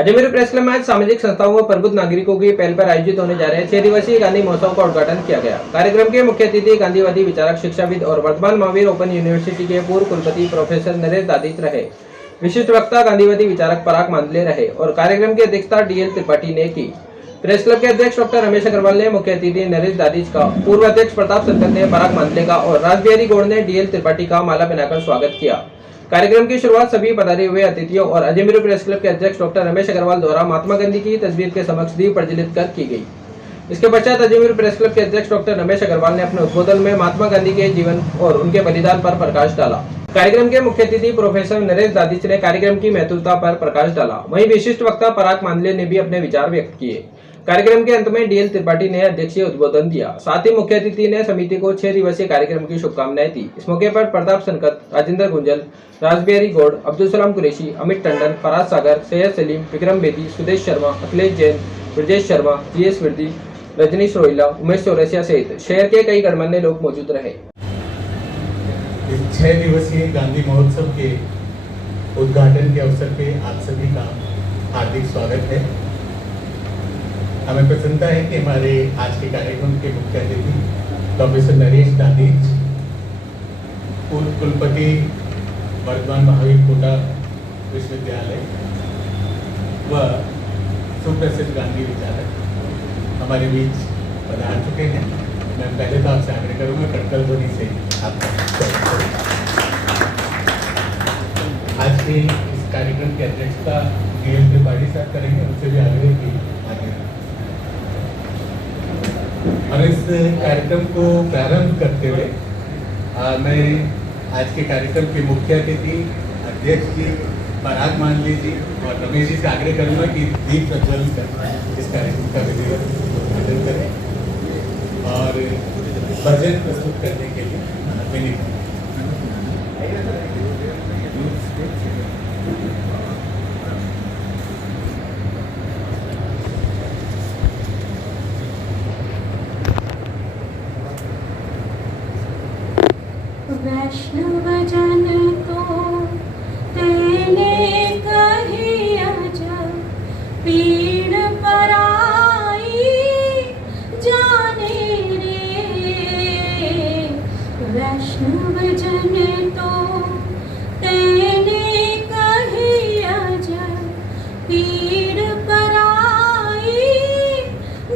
Ajmer press club में आज सामाजिक संस्थाओं व प्रबुद्ध नागरिकों की पहल पर आयोजित होने जा रहे 6 दिवसीय गांधी महोत्सव का उद्घाटन किया गया। कार्यक्रम के मुख्य अतिथि गांधीवादी विचारक, शिक्षाविद और वर्तमान महावीर ओपन यूनिवर्सिटी के पूर्व कुलपति प्रोफेसर नरेश दादिच रहे। विशिष्ट वक्ता गांधीवादी विचारक पराग मांदले रहे और कार्यक्रम की अध्यक्षता DL त्रिपाठी ने की। प्रेस क्लब के अध्यक्ष डॉक्टर रमेश अग्रवाल ने मुख्य अतिथि नरेश दादिच का, पूर्व अध्यक्ष प्रताप संकट ने पराग मांदले का और रासबिहारी गौड़ ने DL त्रिपाठी का माला पहनाकर स्वागत किया। कार्यक्रम की शुरुआत सभी पधारे हुए अतिथियों और अजमेर प्रेस क्लब के अध्यक्ष डॉक्टर रमेश अग्रवाल द्वारा महात्मा गांधी की तस्वीर के समक्ष दीप प्रज्वलित कर की गई। इसके पश्चात अजमेर प्रेस क्लब के अध्यक्ष डॉक्टर रमेश अग्रवाल ने अपने उद्बोधन में महात्मा गांधी के जीवन और उनके बलिदान पर प्रकाश डाला। कार्यक्रम के मुख्य अतिथि प्रोफेसर नरेश दादिच ने कार्यक्रम की महत्वता पर प्रकाश डाला। वहीं विशिष्ट वक्ता पराग मांदले ने भी अपने विचार व्यक्त किए। कार्यक्रम के अंत में DL त्रिपाठी ने अध्यक्षीय उद्बोधन दिया। साथ ही मुख्य अतिथि ने समिति को 6 दिवसीय कार्यक्रम की शुभकामनाएं दी। इस मौके पर प्रताप संकट, राजेंद्र गुंजल, रासबिहारी गौड़, अब्दुल सलाम कुरैशी, अमित टंडन, फराज सागर, सैयद सलीम, विक्रम बेदी, सुदेश शर्मा, अखिलेश जैन, ब्रजेश शर्मा, GS विर्दी, रजनीश रोहिला, उमेश चौरसिया सहित शहर के कई गणमान्य लोग मौजूद रहे। 6 दिवसीय गांधी महोत्सव के उद्घाटन के अवसर पे आप सभी का हार्दिक स्वागत है। हमें प्रसन्नता है कि हमारे आज के कार्यक्रम के मुख्य अतिथि प्रोफेसर नरेश दादिच, पूर्व कुलपति वर्तमान महावीर कोटा विश्वविद्यालय व सुप्रसिद्ध गांधी विचारक हमारे बीच पधार चुके हैं। मैं पहले तो आपसे आग्रह करूंगा कटकल ध्वनि से आपका आज के इस कार्यक्रम की अध्यक्षता DL त्रिपाठी साहब करेंगे। उनसे भी आग्रह की आगे और इस कार्यक्रम को प्रारंभ करते हुए मैं आज के कार्यक्रम के मुख्य अतिथि अध्यक्ष जी पराग मांदले जी और रमेश जी से आग्रह करूंगा कि दीप प्रज्वलन कर इस कार्यक्रम का विधिवत उद्घाटन करें और बजट प्रस्तुत करने के लिए विनती। वैष्णव जन तो तेने कहिया जब पीड़ पराई जाने रे। वैष्णव जन तो तेने कहिया जब पीड़ पराई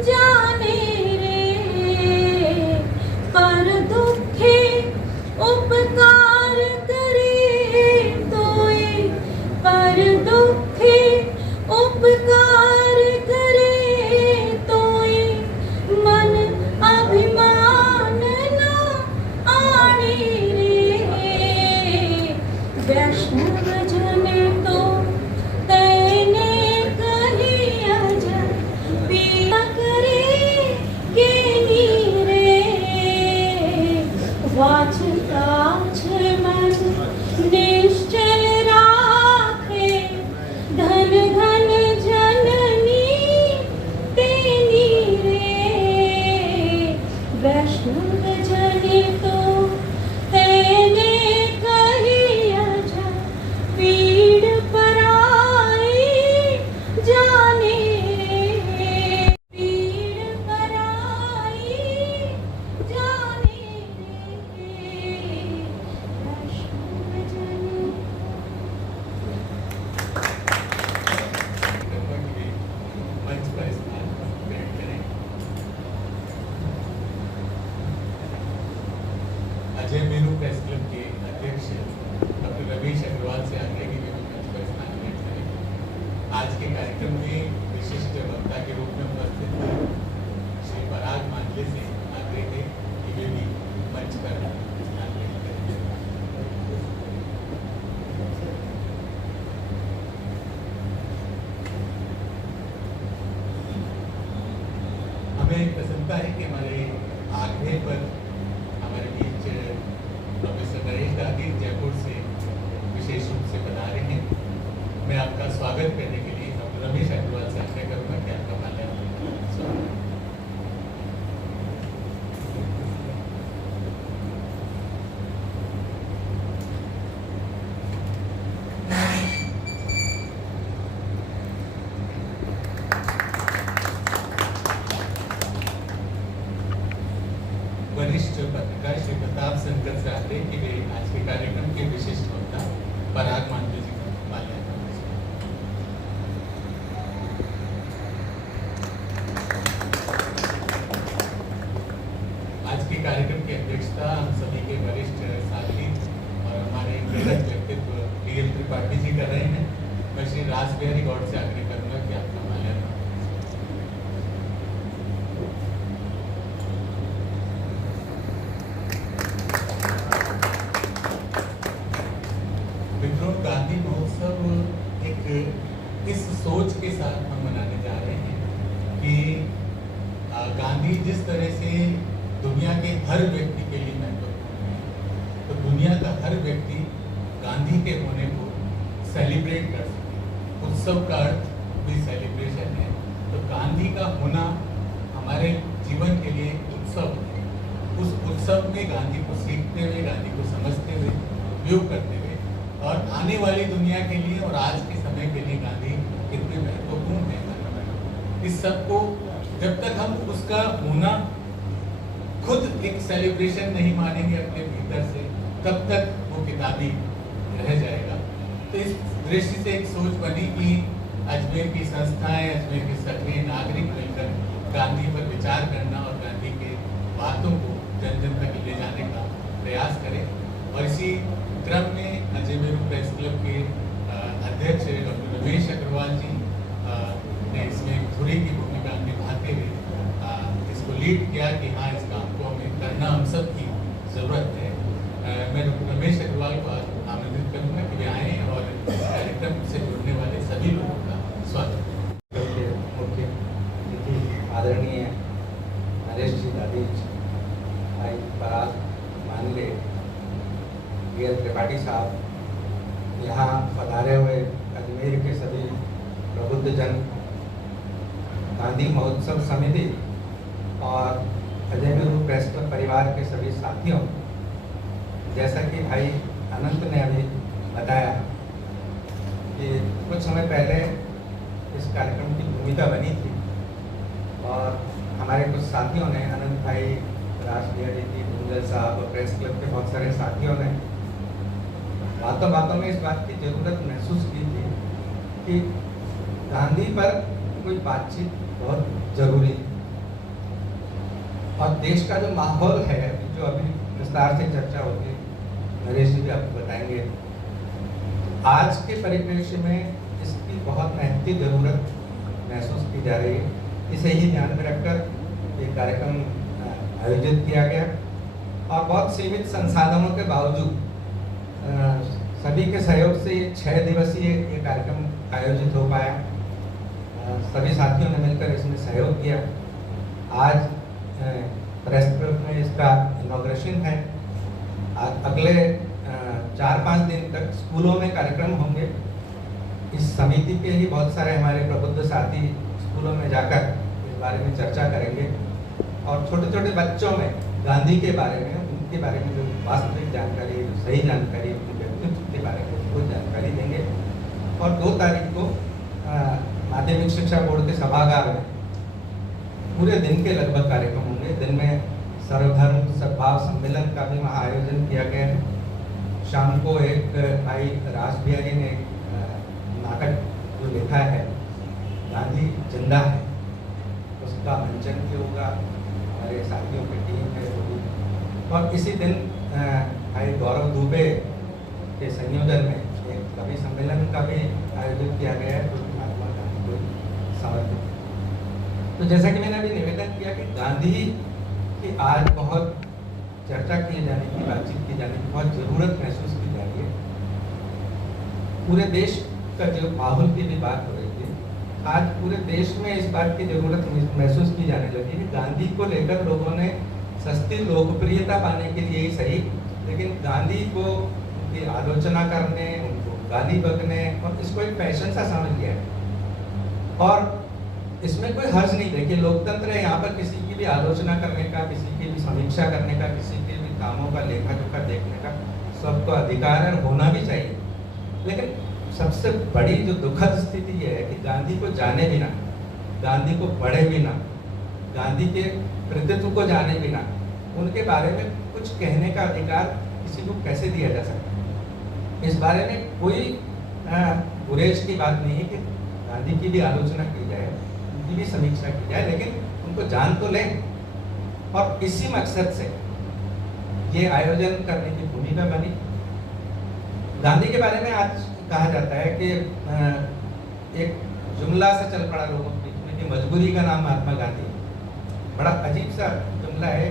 जाने रे। पर दुखे उपकार करे तोय, पर दुखे उपकार करे तोय, मन अभिमान न आने रे। वैष्णव जन तो तेने कहिया जब पीड़ा करे के नीरे। वाच मन निश्चल राखे, धन धन जननी तेनी रे। वैष्णव जन तो तेने कहिया जब पीड़ पराई जाने रे। पीड़ पराई जाने रे। मंच पर स्थान ग्रहण करें। अजमेर प्रेस क्लब के अध्यक्ष डॉक्टर रमेश अग्रवाल से आग्रह की मंच पर स्थान ग्रहण करें। आज के कार्यक्रम में विशिष्ट वक्ता के रूप में उपस्थित श्री पराग मांदले से आग्रह है कि वे भी मंच पर स्थान ग्रहण करें। हमें प्रसन्नता है कि हमारे आग्रह पर हमारे बीच प्रोफेसर नरेश दादिच जयपुर से विशेष रूप से पधारे हैं। मैं आपका स्वागत करने के लिए डॉक्टर रमेश अग्रवाल से आग्रह करूंगा कि आपका माल्यार्पण। पराग मांडवी जी का माल्यार्पण। आज के कार्यक्रम की अध्यक्षता हम सभी के वरिष्ठ साथी और हमारे प्रेरक व्यक्तित्व डी.एल. त्रिपाठी जी कर रहे हैं। मैं श्री रासबिहारी गौड़ से आग्रह करूंगा कि आपका माल्यार्पण। मित्रों, गांधी महोत्सव एक इस सोच के साथ हम मनाने जा रहे हैं कि गांधी जिस तरह से दुनिया के हर व्यक्ति के लिए महत्वपूर्ण है, तो दुनिया का हर व्यक्ति गांधी के होने को सेलिब्रेट कर सके। उत्सव का अर्थ भी सेलिब्रेशन है, तो गांधी का होना हमारे जीवन के लिए उत्सव है। उस उत्सव में गांधी को सीखते हुए, गांधी को समझते हुए, उपयोग करते हुए और आने वाली दुनिया के लिए और आज के समय के लिए गांधी कितने महत्वपूर्ण है, इस सब को जब तक हम उसका होना खुद एक सेलिब्रेशन नहीं मानेंगे अपने भीतर से, तब तक वो किताबी रह जाएगा। तो इस दृष्टि से एक सोच बनी कि अजमेर की संस्थाएं, अजमेर के सक्रिय नागरिक मिलकर गांधी पर विचार करना और गांधी के बातों को जन जन तक ले जाने का प्रयास करें। और इसी क्रम में अजमेर प्रेस क्लब के अध्यक्ष डॉक्टर रमेश अग्रवाल जी ने इसमें धुरी की भूमिका निभाते हुए इसको लीड किया कि हाँ, इस काम को हमें करना हम सब की ज़रूरत है। मैं डॉक्टर रमेश अग्रवाल को आमंत्रित करूँगा कि वे आएँ और इस कार्यक्रम से जुड़ने वाले सभी लोगों का स्वागत। मुख्य अतिथि आदरणीय नरेश जी दादी भाई पराग मानवे, डी.एल. त्रिपाठी साहब, यहाँ पधारे हुए अजमेर के सभी प्रबुद्धजन, गांधी महोत्सव समिति और अजमेर प्रेस क्लब परिवार के सभी साथियों, जैसा कि भाई अनंत ने अभी बताया कि कुछ समय पहले इस कार्यक्रम की भूमिका बनी थी और हमारे कुछ साथियों ने, अनंत भाई, रासबिहारी जी, गुंजल साहब और प्रेस क्लब के बहुत सारे साथियों ने बातों बातों में इस बात की ज़रूरत महसूस की थी कि गांधी पर कोई बातचीत बहुत ज़रूरी है। और देश का जो माहौल है, जो अभी विस्तार से चर्चा होगी, नरेश जी भी आपको बताएंगे, आज के परिप्रेक्ष्य में इसकी बहुत महती ज़रूरत महसूस की जा रही है। इसे ही ध्यान में रखकर ये कार्यक्रम आयोजित किया गया और बहुत सीमित संसाधनों के बावजूद सभी के सहयोग से ये 6 दिवसीय ये कार्यक्रम आयोजित हो पाया। सभी साथियों ने मिलकर इसमें सहयोग किया। आज प्रेस क्लब में इसका इनॉग्रेशन है। अगले 4-5 दिन तक स्कूलों में कार्यक्रम होंगे। इस समिति के ही बहुत सारे हमारे प्रबुद्ध साथी स्कूलों में जाकर इस बारे में चर्चा करेंगे और छोटे छोटे बच्चों में गांधी के बारे में, उनके बारे में जो वास्तविक जानकारी, जो सही जानकारी, उनके व्यक्तित्व के बारे में उनको जानकारी देंगे। और 2 तारीख को माध्यमिक शिक्षा बोर्ड के सभागार में पूरे दिन के लगभग कार्यक्रम होंगे। दिन में सर्वधर्म सद्भाव सम्मेलन का भी वहाँ आयोजन किया गया है। शाम को एक भाई रासबिहारी ने नाटक जो लिखा है, गांधी जिंदा है, उसका मंचन भी होगा। हमारे साथियों की टीम है वो भी। और इसी दिन भाई गौरव दुबे के संयोजन में एक कवि सम्मेलन का भी आयोजन किया गया है, जो महात्मा गांधी को समर्पित। तो जैसा कि मैंने अभी निवेदन किया कि गांधी की आज बहुत चर्चा किए जाने की, बातचीत की जाने की बहुत ज़रूरत महसूस की जा रही है। पूरे देश का जो माहौल की भी बात हो रही थी, आज पूरे देश में इस बात की ज़रूरत महसूस की जाने लगी है। गांधी को लेकर लोगों ने सस्ती लोकप्रियता पाने के लिए ही सही, लेकिन गांधी को की आलोचना करने, उनको गाली बकने और इसको एक पैशन सा समझ लिया है। और इसमें कोई हर्ज नहीं। देखिए, लोकतंत्र है, यहाँ पर किसी की भी आलोचना करने का, किसी की भी समीक्षा करने का, किसी के भी कामों का लेखा जोखा देखने का सबको अधिकार है, होना भी चाहिए। लेकिन सबसे बड़ी जो दुखद स्थिति ये है कि गांधी को जाने बिना, गांधी को पढ़े बिना, गांधी के कृतित्व को जाने बिना उनके बारे में कुछ कहने का अधिकार किसी को कैसे दिया जा सकता है। इस बारे में कोई गुरेज की बात नहीं है कि गांधी की भी आलोचना की जाए, उनकी भी समीक्षा की जाए, लेकिन उनको जान तो लें। और इसी मकसद से ये आयोजन करने की भूमिका बनी। गांधी के बारे में आज कहा जाता है कि एक जुमला सा चल पड़ा लोगों के बीच में कि मजबूरी का नाम महात्मा गांधी। बड़ा अजीब सा जुमला है।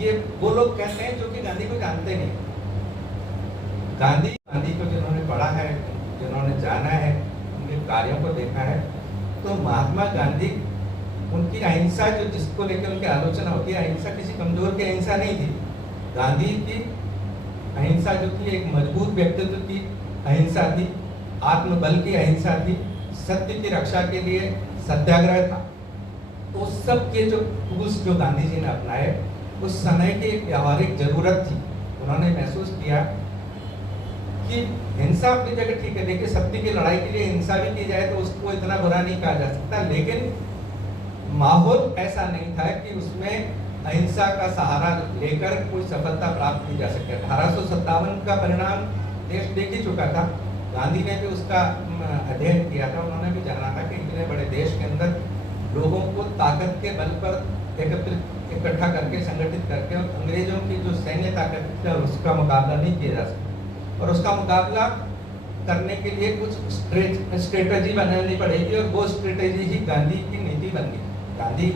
ये वो लोग कहते हैं जो कि गांधी को जानते नहीं। गांधी को जिन्होंने पढ़ा है, जिन्होंने जाना है, उनके कार्यों को देखा है, तो महात्मा गांधी, उनकी अहिंसा जो जिसको लेकर उनकी आलोचना होती है, अहिंसा किसी कमजोर की अहिंसा नहीं थी। गांधी की अहिंसा जो थी एक मजबूत व्यक्तित्व की अहिंसा थी, आत्मबल की अहिंसा थी, सत्य की रक्षा के लिए सत्याग्रह था। तो सब के जो टूल्स जो गांधी जी ने अपनाए, उस समय की एक व्यावहारिक जरूरत थी। उन्होंने महसूस किया कि हिंसा अपनी जगह ठीक है, देखिए सत्य की लड़ाई के लिए हिंसा भी की जाए तो उसको इतना बुरा नहीं कहा जा सकता, लेकिन माहौल ऐसा नहीं था कि उसमें अहिंसा का सहारा लेकर कोई सफलता प्राप्त की जा सके। 1857 का परिणाम देश देख ही चुका था। गांधी ने भी उसका अध्ययन किया था। उन्होंने भी जाना था कि इतने बड़े देश के अंदर लोगों को ताकत के बल पर इकट्ठा करके, संगठित करके, और अंग्रेजों की जो सैन्य ताकत थी उसका मुकाबला नहीं किया जा सकता। और उसका मुकाबला करने के लिए कुछ स्ट्रेटजी बनानी पड़ेगी, और वो स्ट्रेटजी ही गांधी की नीति बन गई। गांधी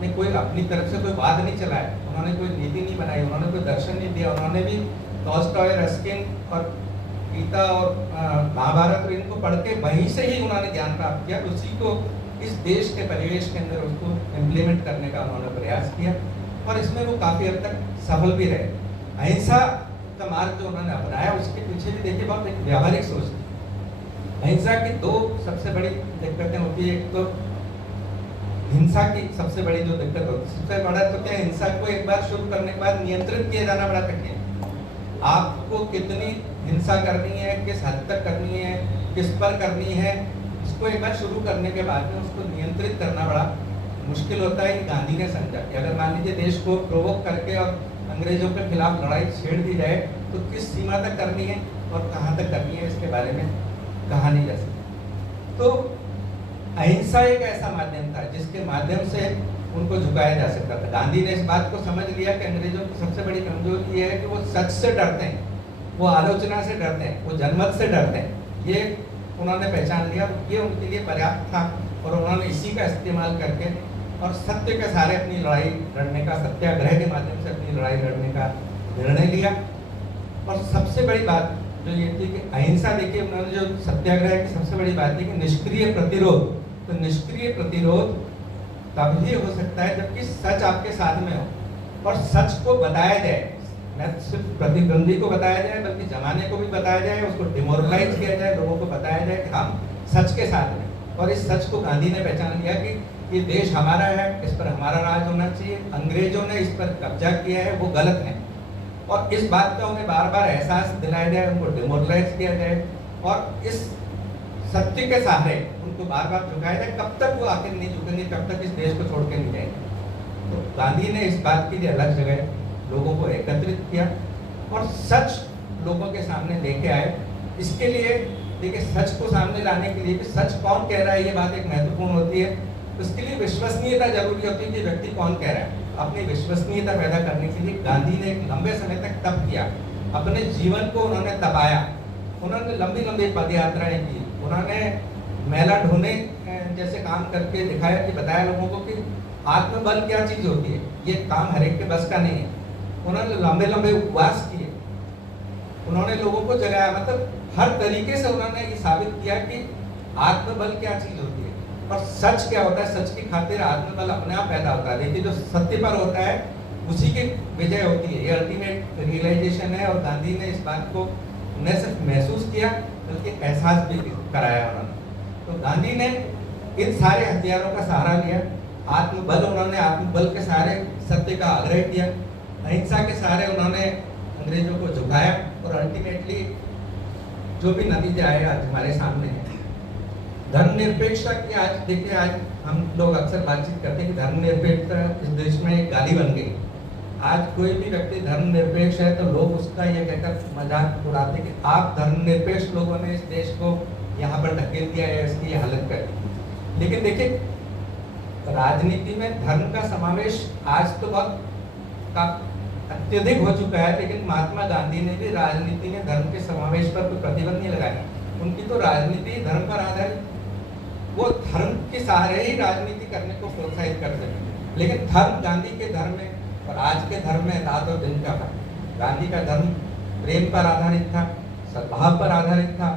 ने कोई अपनी तरफ से कोई वाद नहीं चलाया, उन्होंने कोई नीति नहीं बनाई, उन्होंने कोई दर्शन नहीं दिया। उन्होंने भी टॉल्स्टॉय, रस्किन और गीता और महाभारत और इनको पढ़ के वहीं से ही उन्होंने ज्ञान प्राप्त किया। उसी को इस देश के परिवेश के अंदर उसको इम्प्लीमेंट करने का उन्होंने प्रयास किया, और इसमें वो काफ़ी हद तक सफल भी रहे। अहिंसा का मार्ग जो उन्होंने अपनाया, उसके पीछे भी देखिए बहुत एक व्यावहारिक सोच थी। अहिंसा की दो सबसे बड़ी दिक्कतें होती है। एक तो हिंसा की सबसे बड़ी जो दिक्कत होती है, सबसे बड़ा तो क्या, हिंसा को एक बार शुरू करने के बाद नियंत्रित किया जाना बड़ा कठिन है। आपको कितनी हिंसा करनी है, किस हद तक करनी है, किस पर करनी है, इसको एक बार शुरू करने के बाद में उसको नियंत्रित करना बड़ा मुश्किल होता है। गांधी ने समझा कि अगर मान लीजिए देश को प्रोवोक करके और अंग्रेजों के खिलाफ लड़ाई छेड़ दी जाए तो किस सीमा तक करनी है और कहाँ तक करनी है, इसके बारे में कहा नहीं जा सकता। तो अहिंसा एक ऐसा माध्यम था जिसके माध्यम से उनको झुकाया जा सकता था। गांधी ने इस बात को समझ लिया कि अंग्रेजों की सबसे बड़ी कमजोरी ये है कि वो सच से डरते हैं, वो आलोचना से डरते हैं, वो जनमत से डरते हैं। ये उन्होंने पहचान लिया, ये उनके लिए पर्याप्त था, और उन्होंने इसी का इस्तेमाल करके और सत्य के सहारे अपनी लड़ाई लड़ने का, सत्याग्रह के माध्यम से अपनी लड़ाई लड़ने का निर्णय लिया। और सबसे बड़ी बात जो ये थी कि अहिंसा, देखिए उन्होंने जो सत्याग्रह की सबसे बड़ी बात थी कि निष्क्रिय प्रतिरोध। तो निष्क्रिय प्रतिरोध तभी हो सकता है जबकि सच आपके साथ में हो और सच को बताया जाए, न सिर्फ प्रतिद्वंदी को बताया जाए बल्कि जमाने को भी बताया जाए, उसको डिमोरलाइज किया जाए, लोगों को बताया जाए कि हम सच के साथ हैं। और इस सच को गांधी ने पहचान लिया कि ये देश हमारा है, इस पर हमारा राज होना चाहिए, अंग्रेजों ने इस पर कब्जा किया है, वो गलत है। और इस बात का उन्हें बार बार एहसास दिलाया जाए, उनको डिमोरलाइज किया जाए और इस सत्य के सहारे उनको बार बार झुकाया जाए। कब तक वो आखिर नहीं झुकेंगे, कब तक इस देश को छोड़ के नहीं जाएंगे। तो गांधी ने इस बात के लिए अलग जगह लोगों को एकत्रित किया और सच लोगों के सामने लेके आए। इसके लिए देखिए, सच को सामने लाने के लिए कि सच कौन कह रहा है, ये बात एक महत्वपूर्ण होती है। उसके लिए विश्वसनीयता जरूरी होती है कि व्यक्ति कौन कह रहा है। अपनी विश्वसनीयता पैदा करने के लिए गांधी ने एक लंबे समय तक तप किया, अपने जीवन को उन्होंने तपाया, उन्होंने लंबी लंबी पद यात्राएं की, उन्होंने मैला ढोने जैसे काम करके दिखाया कि बताया लोगों को कि आत्मबल क्या चीज होती है, ये काम हर एक के बस का नहीं है। उन्होंने लंबे लंबे उपवास किए, उन्होंने लोगों को जगाया, मतलब हर तरीके से उन्होंने ये साबित किया कि आत्मबल क्या चीज होती है और सच क्या होता है। सच की खातिर आत्मबल अपने आप पैदा होता है। देखिए, जो सत्य पर होता है उसी की विजय होती है, ये अल्टीमेट रियलाइजेशन है। और गांधी ने इस बात को न सिर्फ महसूस किया बल्कि एहसास भी कराया उन्होंने। तो गांधी ने इन सारे हथियारों का सहारा लिया। आत्मबल, उन्होंने आत्मबल के सहारे सत्य का आग्रह किया, अहिंसा के सहारे उन्होंने अंग्रेजों को झुकाया और अल्टीमेटली जो भी नतीजा आया आज हमारे सामने है। धर्मनिरपेक्षता की आज देखिए, आज हम लोग अक्सर बातचीत करते हैं कि धर्मनिरपेक्षता इस देश में एक गाली बन गई। आज कोई भी व्यक्ति धर्मनिरपेक्ष है तो लोग उसका ये कहकर मजाक उड़ाते कि आप धर्मनिरपेक्ष लोगों ने इस देश को यहाँ पर ढकेल दिया है, इसकी हालत कर दी। लेकिन देखिए राजनीति में धर्म का समावेश आज तो बहुत अत्यधिक हो चुका है, लेकिन महात्मा गांधी ने भी राजनीति में धर्म के समावेश पर कोई प्रतिबंध नहीं लगाया। उनकी तो राजनीति धर्म पर आधारित, वो धर्म के सहारे ही राजनीति करने को प्रोत्साहित कर सके। लेकिन धर्म गांधी के धर्म में और आज के धर्म में रात और दिन का फर्क। गांधी का धर्म प्रेम पर आधारित था, सद्भाव पर आधारित था,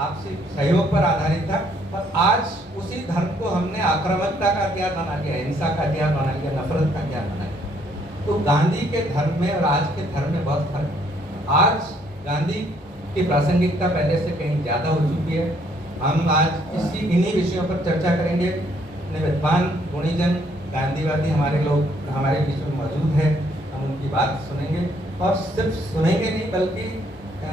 आपसी सहयोग पर आधारित था, और आज उसी धर्म को हमने आक्रामकता का हथियार बना दिया, हिंसा का हथियार बना दिया, नफरत का हथियार बना दिया। तो गांधी के धर्म में और आज के धर्म में बहुत फर्क है। आज गांधी की प्रासंगिकता पहले से कहीं ज्यादा हो चुकी है। हम आज इन्हीं विषयों पर चर्चा करेंगे। विद्वान गुणीजन गांधीवादी हमारे लोग हमारे बीच में मौजूद है, हम उनकी बात सुनेंगे, और सिर्फ सुनेंगे नहीं बल्कि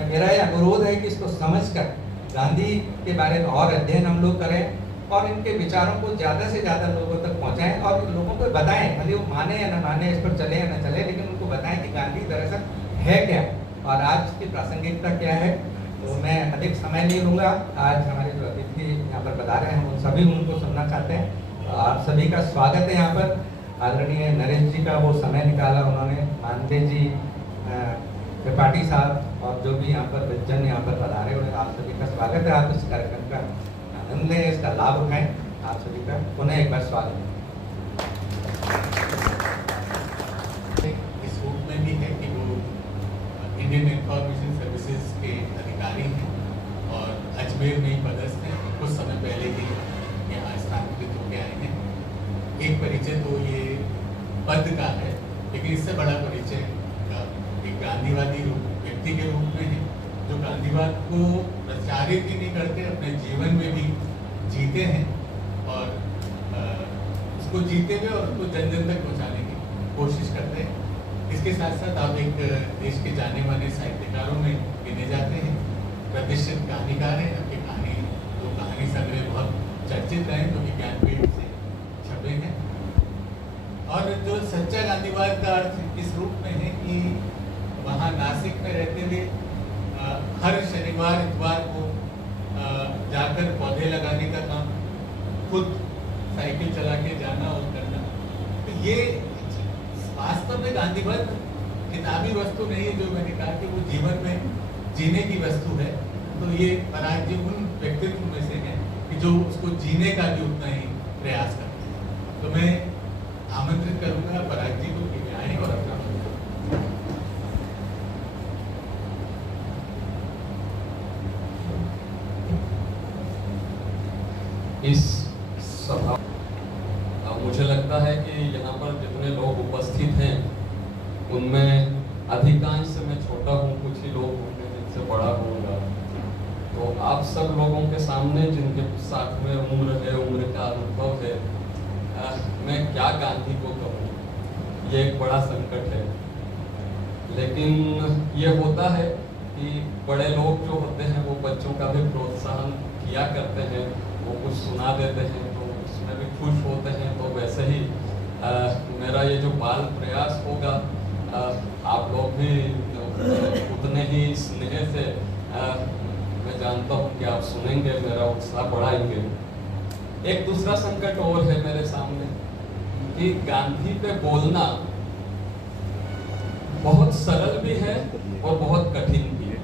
मेरा ये अनुरोध है कि इसको समझकर गांधी के बारे में और अध्ययन हम लोग करें और इनके विचारों को ज़्यादा से ज़्यादा लोगों तक पहुंचाएं और लोगों को बताएं, भले वो माने या न माने, इस पर चले या न चले, लेकिन उनको बताएं कि गांधी दरअसल है क्या और आज की प्रासंगिकता क्या है। तो मैं अधिक समय नहीं लूँगा। आज हमारे जो अतिथि यहाँ पर बता रहे हैं, हम उन सभी उनको सुनना चाहते हैं। आप सभी का स्वागत है यहाँ पर। आदरणीय नरेश जी का वो समय निकाला उन्होंने, मानदेय जी, त्रिपाठी साहब और जो भी यहाँ पर विज्जन यहाँ पर पधारे हुए, आप सभी का स्वागत है। आप इस कार्यक्रम का आनंद लें, इसका लाभ उठाएं। आप सभी का पुनः एक बार स्वागत है। इस रूप में भी है कि वो इंडियन इंफॉर्मेशन सर्विसेज के अधिकारी हैं और अजमेर में ही पदस्थ हैं। कुछ समय पहले ही यहाँ स्थानांतरित होकर आए हैं। एक परिचय तो ये पद का है, लेकिन इससे बड़ा परिचय एक गांधीवादी व्यक्ति के रूप में है, जो गांधीवाद को प्रचारित ही नहीं करते, अपने जीवन में भी जीते हैं और उसको जीते हुए और उसको जन जन तक पहुँचाने की कोशिश करते हैं। इसके साथ साथ आप एक देश के जाने माने साहित्यकारों में गिने जाते हैं, प्रतिष्ठित कहानीकार हैं। आपकी कहानी दो कहानी संग्रह बहुत चर्चित रहे, जो कि ज्ञानपीठ से छपे हैं। और जो सच्चा गांधीवाद का अर्थ इस रूप में है कि वहाँ नासिक में रहते हुए हर शनिवार इतवार को जाकर पौधे लगाने का काम, खुद साइकिल चला के जाना और करना। तो ये वास्तव में गांधीवाद किताबी वस्तु नहीं है, जो मैंने कहा कि वो जीवन में जीने की वस्तु है। तो ये पराग जी उन व्यक्तित्व में से हैं कि जो उसको जीने का भी उतना ही प्रयास करते हैं। तो मैं आमंत्रित करूंगा पराग जी को कि आए और अपना इस सभा, मुझे लगता है कि यहाँ पर जितने लोग उपस्थित हैं उनमें अधिकांश से मैं छोटा हूँ, कुछ ही लोग होंगे जिनसे बड़ा होगा। तो आप सब लोगों के सामने जिनके साथ में उम्र है, उम्र का अनुभव है, मैं क्या गांधी को कहूँ, ये एक बड़ा संकट है। लेकिन ये होता है कि बड़े लोग जो होते हैं वो बच्चों का भी प्रोत्साहन किया करते हैं, वो कुछ सुना देते हैं तो उसमें भी खुश होते हैं। तो वैसे ही मेरा ये जो बाल प्रयास होगा, आप लोग भी उतने ही स्नेह से मैं जानता हूँ कि आप सुनेंगे, मेरा उत्साह बढ़ाएंगे। एक दूसरा संकट और है मेरे सामने कि गांधी पे बोलना बहुत सरल भी है और बहुत कठिन भी है।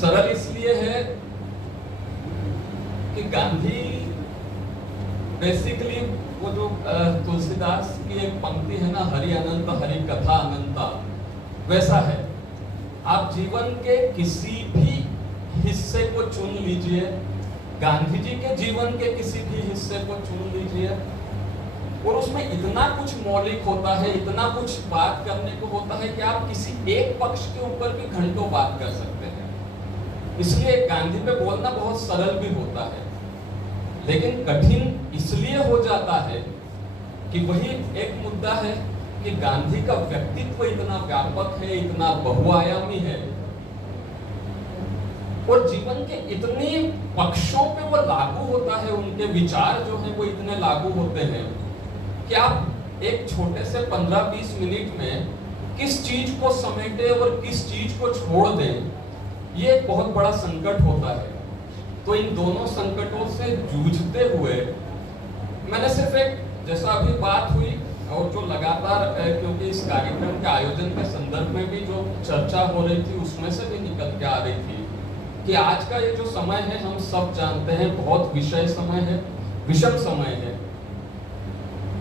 सरल इसलिए है कि गांधी बेसिकली वो जो तुलसीदास की एक पंक्ति है ना, हरि अनंत हरि कथा अनंता, वैसा है। आप जीवन के किसी भी हिस्से को चुन लीजिए, गांधी जी के जीवन के किसी भी हिस्से को चुन लीजिए और उसमें इतना कुछ मौलिक होता है, इतना कुछ बात करने को होता है कि आप किसी एक पक्ष के ऊपर भी घंटों बात कर सकते हैं। इसलिए गांधी पे बोलना बहुत सरल भी होता है, लेकिन कठिन इसलिए हो जाता है कि वही एक मुद्दा है कि गांधी का व्यक्तित्व इतना व्यापक है, इतना बहुआयामी है और जीवन के इतने पक्षों पे वो लागू होता है, उनके विचार जो हैं वो इतने लागू होते हैं कि आप एक छोटे से 15-20 मिनट में किस चीज को समेटे और किस चीज को छोड़ दें, ये एक बहुत बड़ा संकट होता है। तो इन दोनों संकटों से जूझते हुए मैंने सिर्फ एक, जैसा अभी बात हुई और जो लगातार, क्योंकि इस कार्यक्रम के आयोजन के संदर्भ में भी जो चर्चा हो रही थी उसमें से भी निकल के आ रही थी कि आज का ये जो समय है, हम सब जानते हैं बहुत विषय समय है, विषम समय है।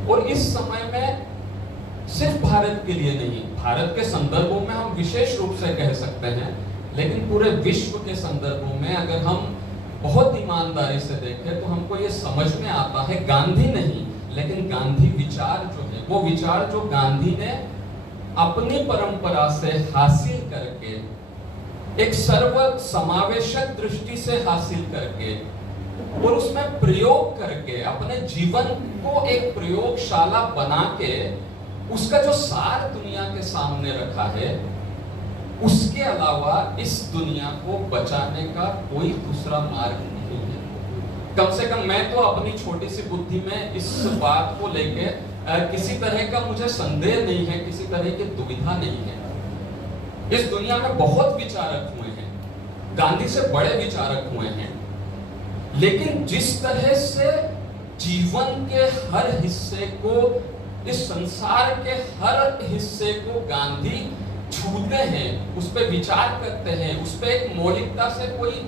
और इस समय में सिर्फ भारत के लिए नहीं, भारत के संदर्भों में हम विशेष रूप से कह सकते हैं, लेकिन पूरे विश्व के संदर्भों में अगर हम बहुत ईमानदारी से देखें तो हमको ये समझ में आता है, गांधी नहीं लेकिन गांधी विचार जो है, वो विचार जो गांधी ने अपनी परंपरा से हासिल करके, एक सर्व समावेशक दृष्टि से हासिल करके और उसमें प्रयोग करके, अपने जीवन को एक प्रयोगशाला बना के उसका जो सार दुनिया के सामने रखा है, उसके अलावा इस दुनिया को बचाने का कोई दूसरा मार्ग नहीं है। कम से कम मैं तो अपनी छोटी सी बुद्धि में इस बात को लेके किसी तरह का मुझे संदेह नहीं है, किसी तरह की दुविधा नहीं है। इस दुनिया में बहुत विचारक हुए हैं, गांधी से बड़े विचारक हुए हैं, लेकिन जिस तरह से जीवन के हर हिस्से को, इस संसार के हर हिस्से को गांधी छूते हैं, उस पर विचार करते हैं, उस पर एक मौलिकता से कोई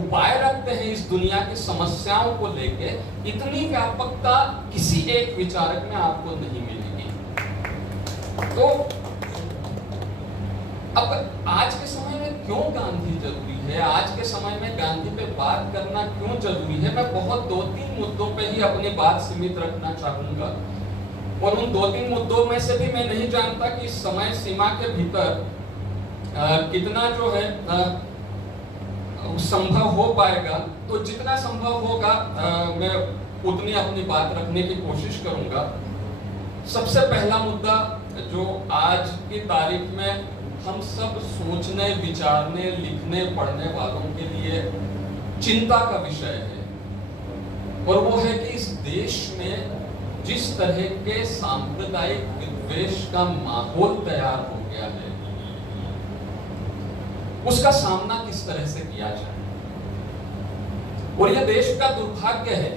उपाय रखते हैं इस दुनिया की समस्याओं को लेके, इतनी व्यापकता किसी एक विचारक में आपको नहीं मिलेगी। तो अब आज के समय में क्यों गांधी जरूरी है, आज के समय में गांधी पे बात करना क्यों जरूरी है, मैं बहुत 2-3 मुद्दों पे ही अपनी बात सीमित रखना चाहूंगा। और उन 2-3 मुद्दों में से भी मैं नहीं जानता कि इस समय सीमा के भीतर कितना जो है संभव हो पाएगा, तो जितना संभव होगा मैं उतनी अपनी बात रखने की कोशिश करूंगा। सबसे पहला मुद्दा जो आज की तारीख में हम सब सोचने, विचारने, लिखने, पढ़ने वालों के लिए चिंता का विषय है, और वो है कि इस देश में जिस तरह के सांप्रदायिक विद्वेष का माहौल तैयार हो गया है, उसका सामना किस तरह से किया जाए। और यह देश का दुर्भाग्य है,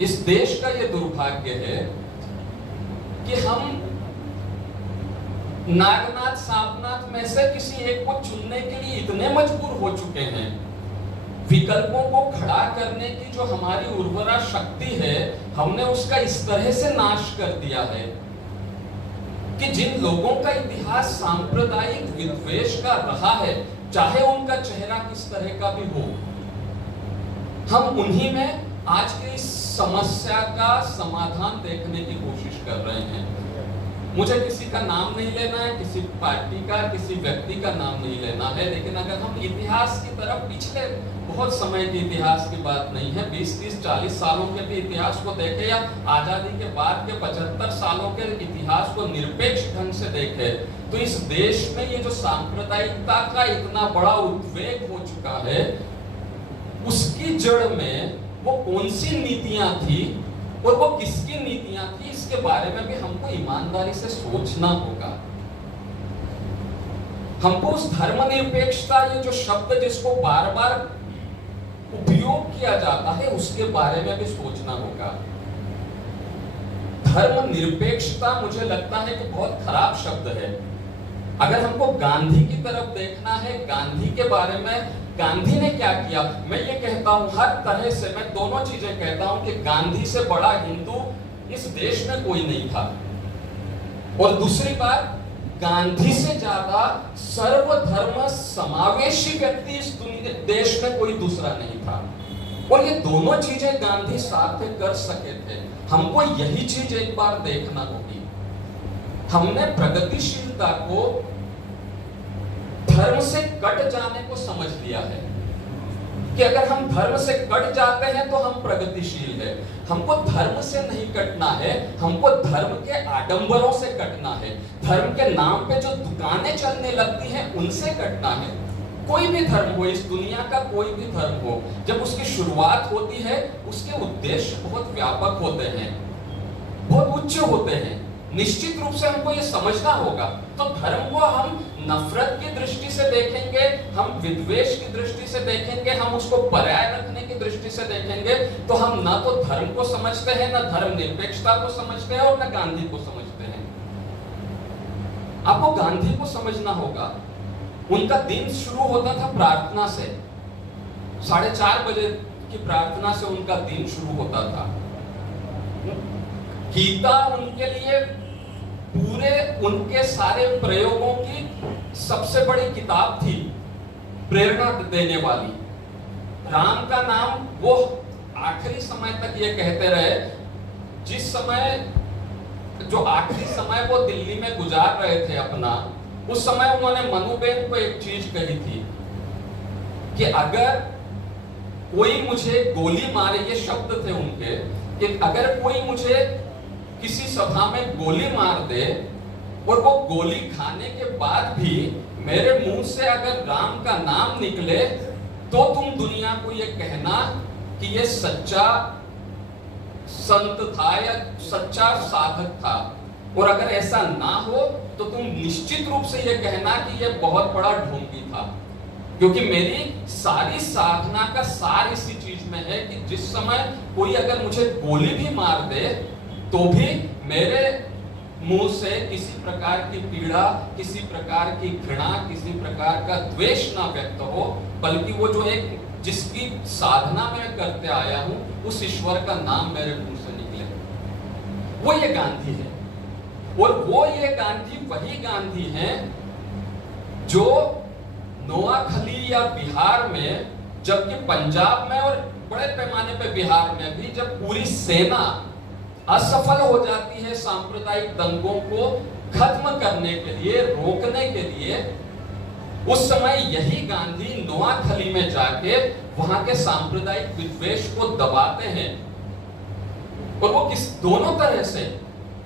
इस देश का यह दुर्भाग्य है कि हम नागनाथ सांपनाथ में से किसी एक को चुनने के लिए इतने मजबूर हो चुके हैं, विकल्पों को खड़ा करने की जो हमारी उर्वरा शक्ति है, हमने उसका इस तरह से नाश कर दिया है कि जिन लोगों का इतिहास सांप्रदायिक विद्वेष का रहा है, चाहे उनका चेहरा किस तरह का भी हो, हम उन्हीं में आज की इस समस्या का समाधान देखने की कोशिश कर रहे हैं। मुझे किसी का नाम नहीं लेना है, किसी पार्टी का, किसी व्यक्ति का नाम नहीं लेना है, लेकिन अगर हम इतिहास की तरफ, पिछले बहुत समय के इतिहास की बात नहीं है, 20, 30, 40 सालों के भी इतिहास को देखें या आजादी के बाद के 75 सालों के इतिहास को निरपेक्ष ढंग से देखें, तो इस देश में ये जो सांप्रदायिकता का इतना बड़ा उद्वेग हो चुका है, उसकी जड़ में वो कौन सी नीतियां थी और वो किसकी नीतियां थी, इसके बारे में भी हमको ईमानदारी से सोचना होगा। हमको उस धर्मनिरपेक्षता, ये जो शब्द जिसको बार बार उपयोग किया जाता है, उसके बारे में भी सोचना होगा। धर्मनिरपेक्षता मुझे लगता है कि बहुत खराब शब्द है। अगर हमको गांधी की तरफ देखना है, गांधी के बारे में, गांधी ने क्या किया, मैं ये कहता हूं हर तरह से, मैं दोनों चीजें कहता हूं कि गांधी से बड़ा हिंदू इस देश में कोई नहीं था, और दूसरी बात, गांधी से ज्यादा सर्वधर्म समावेशी व्यक्ति इस देश में कोई दूसरा नहीं था। और ये दोनों चीजें गांधी साथ में कर सके थे। हमको यही चीज एक बार देखना होगी। हमने प्रगतिशीलता को धर्म से कट जाने को समझ लिया है कि अगर हम धर्म से कट जाते हैं तो हम प्रगतिशील है। हमको धर्म से नहीं कटना है, हमको धर्म के आडंबरों से कटना है। धर्म के नाम पे जो दुकानें चलने लगती हैं उनसे कटना है। कोई भी धर्म हो, इस दुनिया का कोई भी धर्म हो, जब उसकी शुरुआत होती है उसके उद्देश्य बहुत व्यापक होते हैं। बहुत उच्च होते हैं। निश्चित रूप से हमको ये समझना होगा। तो धर्म को हम नफरत की दृष्टि से देखेंगे, हम विद्वेष की दृष्टि से देखेंगे, हम उसको पर्याय रखने की दृष्टि से देखेंगे, तो हम ना तो धर्म को समझते हैं, ना धर्म निरपेक्षता को समझते हैं और ना गांधी को समझते हैं। आपको गांधी को समझना होगा। उनका दिन शुरू होता था प्रार्थना से, 4:30 बजे की प्रार्थना से उनका दिन शुरू होता था। गीता उनके लिए पूरे उनके सारे प्रयोगों की सबसे बड़ी किताब थी, प्रेरणा देने वाली। राम का नाम वो आखिरी समय तक ये कहते रहे, जिस समय जो आखिरी समय वो दिल्ली में गुजार रहे थे अपना, उस समय उन्होंने मनुबेन को एक चीज कही थी कि अगर कोई मुझे गोली मारे, ये शब्द थे उनके, कि अगर कोई मुझे किसी सभा में गोली मार दे और वो गोली खाने के बाद भी मेरे मुंह से अगर राम का नाम निकले, तो तुम दुनिया को ये कहना कि ये सच्चा संत था या सच्चा साधक था। और अगर ऐसा ना हो तो तुम निश्चित रूप से ये कहना कि ये बहुत बड़ा ढोंगी था। क्योंकि मेरी सारी साधना का सार इसी चीज में है कि जिस समय कोई अगर मुझे गोली भी मार दे तो भी मेरे मुंह से किसी प्रकार की पीड़ा, किसी प्रकार की घृणा, किसी प्रकार का द्वेष ना व्यक्त हो, बल्कि वो जो एक जिसकी साधना में करते आया हूं, उस ईश्वर का नाम मेरे मुंह से निकले। वो ये गांधी है। और वो ये गांधी वही गांधी है जो नोआखली या बिहार में, जबकि पंजाब में और बड़े पैमाने पे बिहार में भी जब पूरी सेना असफल हो जाती है सांप्रदायिक दंगों को खत्म करने के लिए, रोकने के लिए, उस समय यही गांधी नोआखली में जाके वहां के सांप्रदायिक विद्वेष को दबाते हैं। और वो किस दोनों तरह से,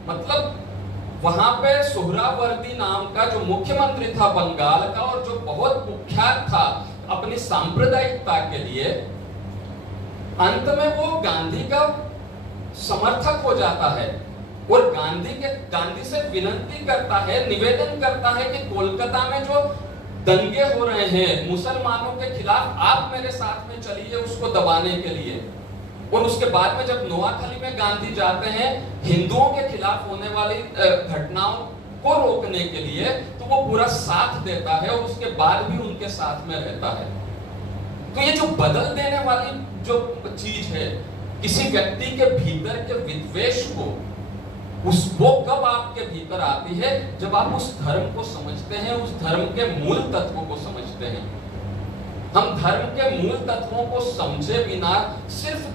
मतलब वहां पे सोहरावर्दी नाम का जो मुख्यमंत्री था बंगाल का और जो बहुत कुख्यात था अपनी सांप्रदायिकता के लिए, अंत में वो गांधी का समर्थक हो जाता है और गांधी से विनती करता है, निवेदन करता है कि कोलकाता में जो दंगे हो रहे हैं मुसलमानों के खिलाफ, आप मेरे साथ में चलिए उसको दबाने के लिए। और उसके बाद में जब नोआखली में गांधी जाते हैं हिंदुओं के खिलाफ होने वाली घटनाओं को रोकने के लिए, तो वो पूरा साथ देता है और उसके बाद भी उनके साथ में रहता है। तो ये जो बदल देने वाली जो चीज है किसी व्यक्ति के भीतर के विद्वेष को, वो कब आपके भीतर आती है? जब आप उस धर्म को समझते हैं, उस धर्म के मूल तत्वों को समझते हैं। हम धर्म के मूल तत्वों को समझे बिना सिर्फ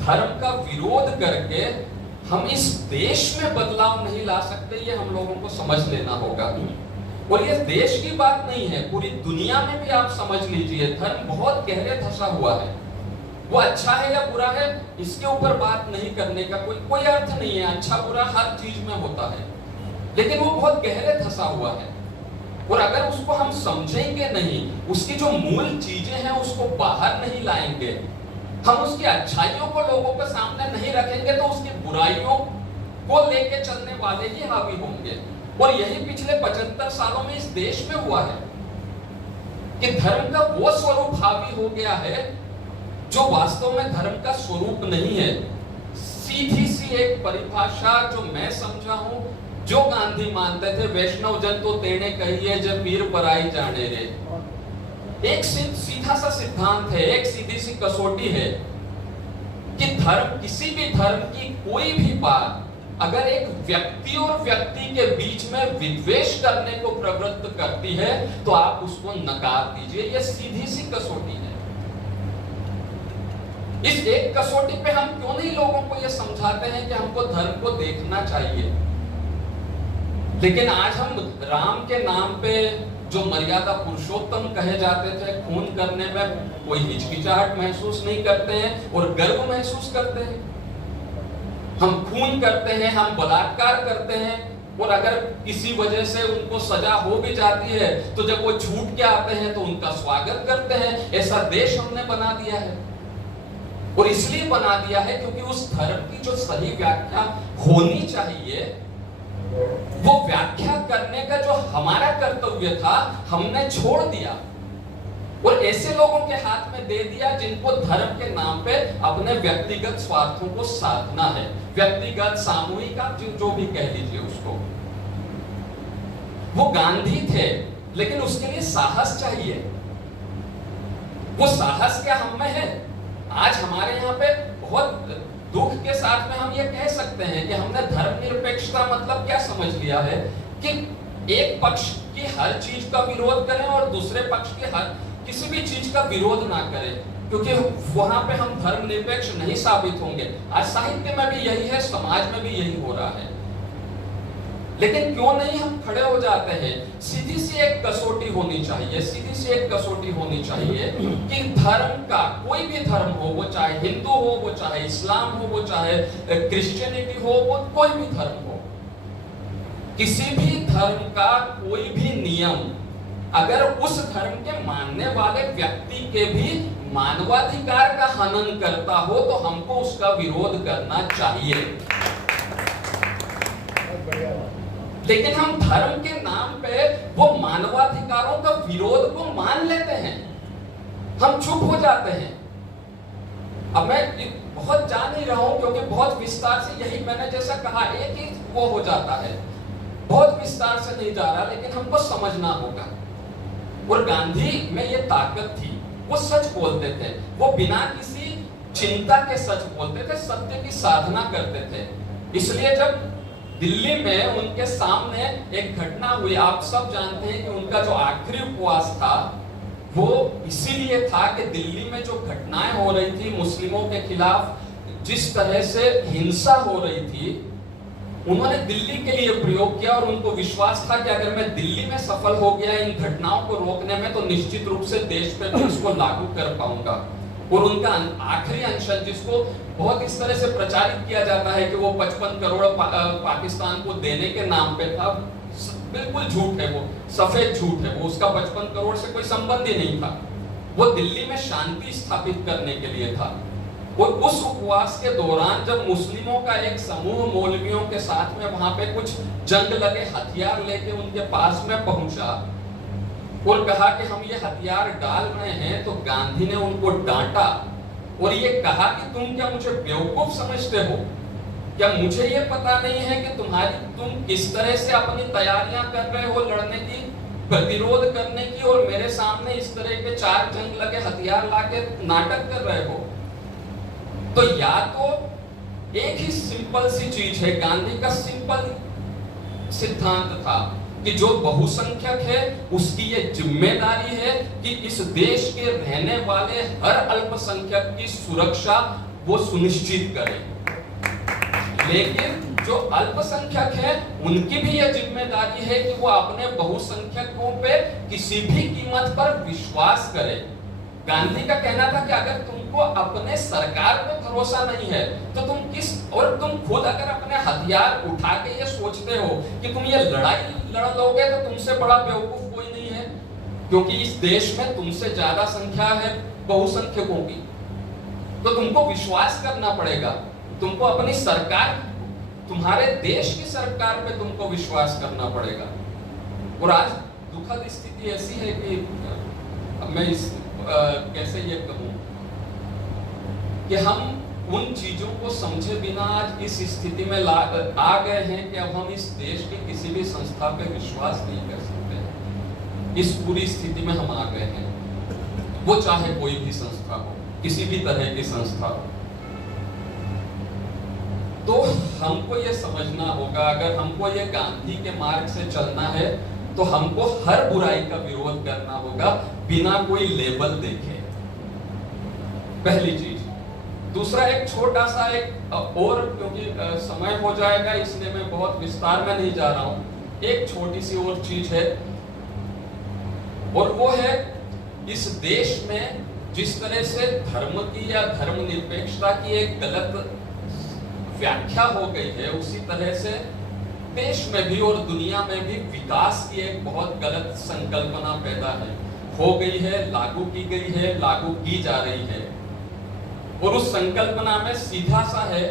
धर्म का विरोध करके हम इस देश में बदलाव नहीं ला सकते, ये हम लोगों को समझ लेना होगा। और ये देश की बात नहीं है, पूरी दुनिया में भी आप समझ लीजिए धर्म बहुत गहरे धंसा हुआ है। वो अच्छा है या बुरा है इसके ऊपर बात नहीं करने का कोई अर्थ नहीं है। अच्छा बुरा हर चीज में होता है, लेकिन वो बहुत गहरे धंसा हुआ है। और अगर उसको हम समझेंगे नहीं, उसकी जो मूल चीजें हैं उसको बाहर नहीं लाएंगे, हम उसकी अच्छाइयों को लोगों के सामने नहीं रखेंगे, तो उसकी बुराइयों को लेके चलने वाले ही हावी होंगे। और यही पिछले 75 सालों में इस देश में हुआ है कि धर्म का वो स्वरूप हावी हो गया है जो वास्तव में धर्म का स्वरूप नहीं है। सीधी सी एक परिभाषा जो मैं समझा हूं, जो गांधी मानते थे, वैष्णव जन तो तेने कहिए जब पीर पराई जाने रे। एक सीधा सा सिद्धांत है, एक सीधी सी कसौटी है कि धर्म, किसी भी धर्म की कोई भी बात अगर एक व्यक्ति और व्यक्ति के बीच में विद्वेष करने को प्रवृत्त करती है तो आप उसको नकार दीजिए। यह सीधी सी कसौटी है। इस एक कसौटी पे हम क्यों नहीं लोगों को यह समझाते हैं कि हमको धर्म को देखना चाहिए। लेकिन आज हम राम के नाम पे जो मर्यादा पुरुषोत्तम कहे जाते थे, खून करने में कोई हिचकिचाहट महसूस नहीं करते हैं और गर्व महसूस करते हैं। हम खून करते हैं, हम बलात्कार करते हैं, और अगर किसी वजह से उनको सजा हो भी जाती है तो जब वो छूट के आते हैं तो उनका स्वागत करते हैं। ऐसा देश हमने बना दिया है। और इसलिए बना दिया है क्योंकि उस धर्म की जो सही व्याख्या होनी चाहिए, वो व्याख्या करने का जो हमारा कर्तव्य था हमने छोड़ दिया और ऐसे लोगों के हाथ में दे दिया जिनको धर्म के नाम पे अपने व्यक्तिगत स्वार्थों को साधना है, व्यक्तिगत सामूहिक आप जो भी कह लीजिए उसको। वो गांधी थे लेकिन उसके लिए साहस चाहिए। वो साहस क्या हम में है? आज हमारे यहाँ पे बहुत दुख के साथ में हम ये कह सकते हैं कि हमने धर्मनिरपेक्षता मतलब क्या समझ लिया है कि एक पक्ष की हर चीज का विरोध करें और दूसरे पक्ष की हर किसी भी चीज का विरोध ना करें, क्योंकि वहां पे हम धर्मनिरपेक्ष नहीं साबित होंगे। आज साहित्य में भी यही है, समाज में भी यही हो रहा है। लेकिन क्यों नहीं हम खड़े हो जाते हैं? सीधी सी एक कसौटी होनी चाहिए, सीधी सी एक कसौटी होनी चाहिए कि धर्म का, कोई भी धर्म हो, वो चाहे हिंदू हो, वो चाहे इस्लाम हो, वो चाहे क्रिश्चियनिटी हो, वो कोई भी धर्म हो, किसी भी धर्म का कोई भी नियम अगर उस धर्म के मानने वाले व्यक्ति के भी मानवाधिकार का हनन करता हो तो हमको उसका विरोध करना चाहिए। लेकिन हम धर्म के नाम पे वो मानवाधिकारों का विरोध को मान लेते हैं, हम चुप हो जाते हैं। अब मैं बहुत जा नहीं रहा हूं क्योंकि बहुत विस्तार से, यही मैंने जैसा कहा, एक ही वो हो जाता है, बहुत विस्तार से नहीं जा रहा, लेकिन हमको समझना होगा। और गांधी में ये ताकत थी, वो सच बोलते थे, वो बिना किसी चिंता के सच बोलते थे, सत्य की साधना करते थे। इसलिए जब दिल्ली में उनके सामने एक घटना हुई, आप सब जानते हैं कि उनका जो आखिरी उपवास था वो इसीलिए था कि दिल्ली में जो घटनाएं हो रही थी, मुस्लिमों के खिलाफ जिस तरह से हिंसा हो रही थी, उन्होंने दिल्ली के लिए प्रयोग किया और उनको विश्वास था कि अगर मैं दिल्ली में सफल हो गया इन घटनाओं को रोकने में तो निश्चित रूप से देश पे भी इसको लागू कर पाऊंगा। और उनका आखिरी अनशन, जिसको बहुत इस तरह से प्रचारित किया जाता है कि वो 55 करोड़ पाकिस्तान को देने के नाम पे था, बिल्कुल झूठ है, वो सफेद झूठ है, वो उसका 55 करोड़ से कोई संबंध ही नहीं था। वो दिल्ली में शांति स्थापित करने के लिए था। और उस उपवास के दौरान जब मुस्लिमों का एक समूह मौलवियों के साथ में वहां पे कुछ जंग लगे हथियार लेके उनके पास में पहुंचा और कहा कि हम ये हथियार डाल रहे हैं, तो गांधी ने उनको डांटा और ये कहा कि तुम क्या मुझे बेवकूफ समझते हो? क्या मुझे ये पता नहीं है कि तुम किस तरह से अपनी तैयारियां कर रहे हो लड़ने की, प्रतिरोध करने की, और मेरे सामने इस तरह के 4 जंग लगे हथियार लाके नाटक कर रहे हो? तो या तो एक ही सिंपल सी चीज है, गांधी का सिंपल सिद्धांत था कि जो बहुसंख्यक है उसकी ये जिम्मेदारी है कि इस देश के रहने वाले हर अल्पसंख्यक की सुरक्षा वो सुनिश्चित करे। लेकिन जो अल्पसंख्यक है उनकी भी ये जिम्मेदारी है कि वो अपने बहुसंख्यकों पे किसी भी कीमत पर विश्वास करे। गांधी का कहना था कि अगर तुमको अपने सरकार पे भरोसा नहीं है तो तुम किस, और तुम खुद अगर अपने हथियार उठा के ये सोचते हो कि तुम ये लड़ाई लड़ लोगे तो तुमसे बड़ा बेवकूफ कोई नहीं है, क्योंकि इस देश में तुमसे ज्यादा संख्या है बहुसंख्यकों की। तो तुमको विश्वास करना पड़ेगा, तुमको अपनी सरकार, तुम्हारे देश की सरकार पे तुमको विश्वास करना पड़ेगा। और आज दुखद स्थिति ऐसी है कि मैं इस कैसे ये कहूं कि हम उन चीजों को समझे बिना आज इस स्थिति में आ गए हैं कि अब हम इस देश की किसी भी संस्था पे विश्वास नहीं कर सकते हैं। इस पूरी स्थिति में हम आ गए हैं, वो चाहे कोई भी संस्था हो, किसी भी तरह की संस्था हो। तो हमको ये समझना होगा, अगर हमको ये गांधी के मार्ग से चलना है तो हमको हर बुराई का विरोध करना होगा बिना कोई लेबल देखे, पहली चीज। दूसरा, एक छोटा सा एक और, क्योंकि समय हो जाएगा इसलिए मैं बहुत विस्तार में नहीं जा रहा हूं, एक छोटी सी और चीज है, और वो है इस देश में जिस तरह से धर्म की या धर्मनिरपेक्षता की एक गलत व्याख्या हो गई है, उसी तरह से देश में भी और दुनिया में भी विकास की एक बहुत गलत संकल्पना पैदा है, हो गई है, लागू की गई है, लागू की जा रही है। और उस संकल्पना में सीधा सा है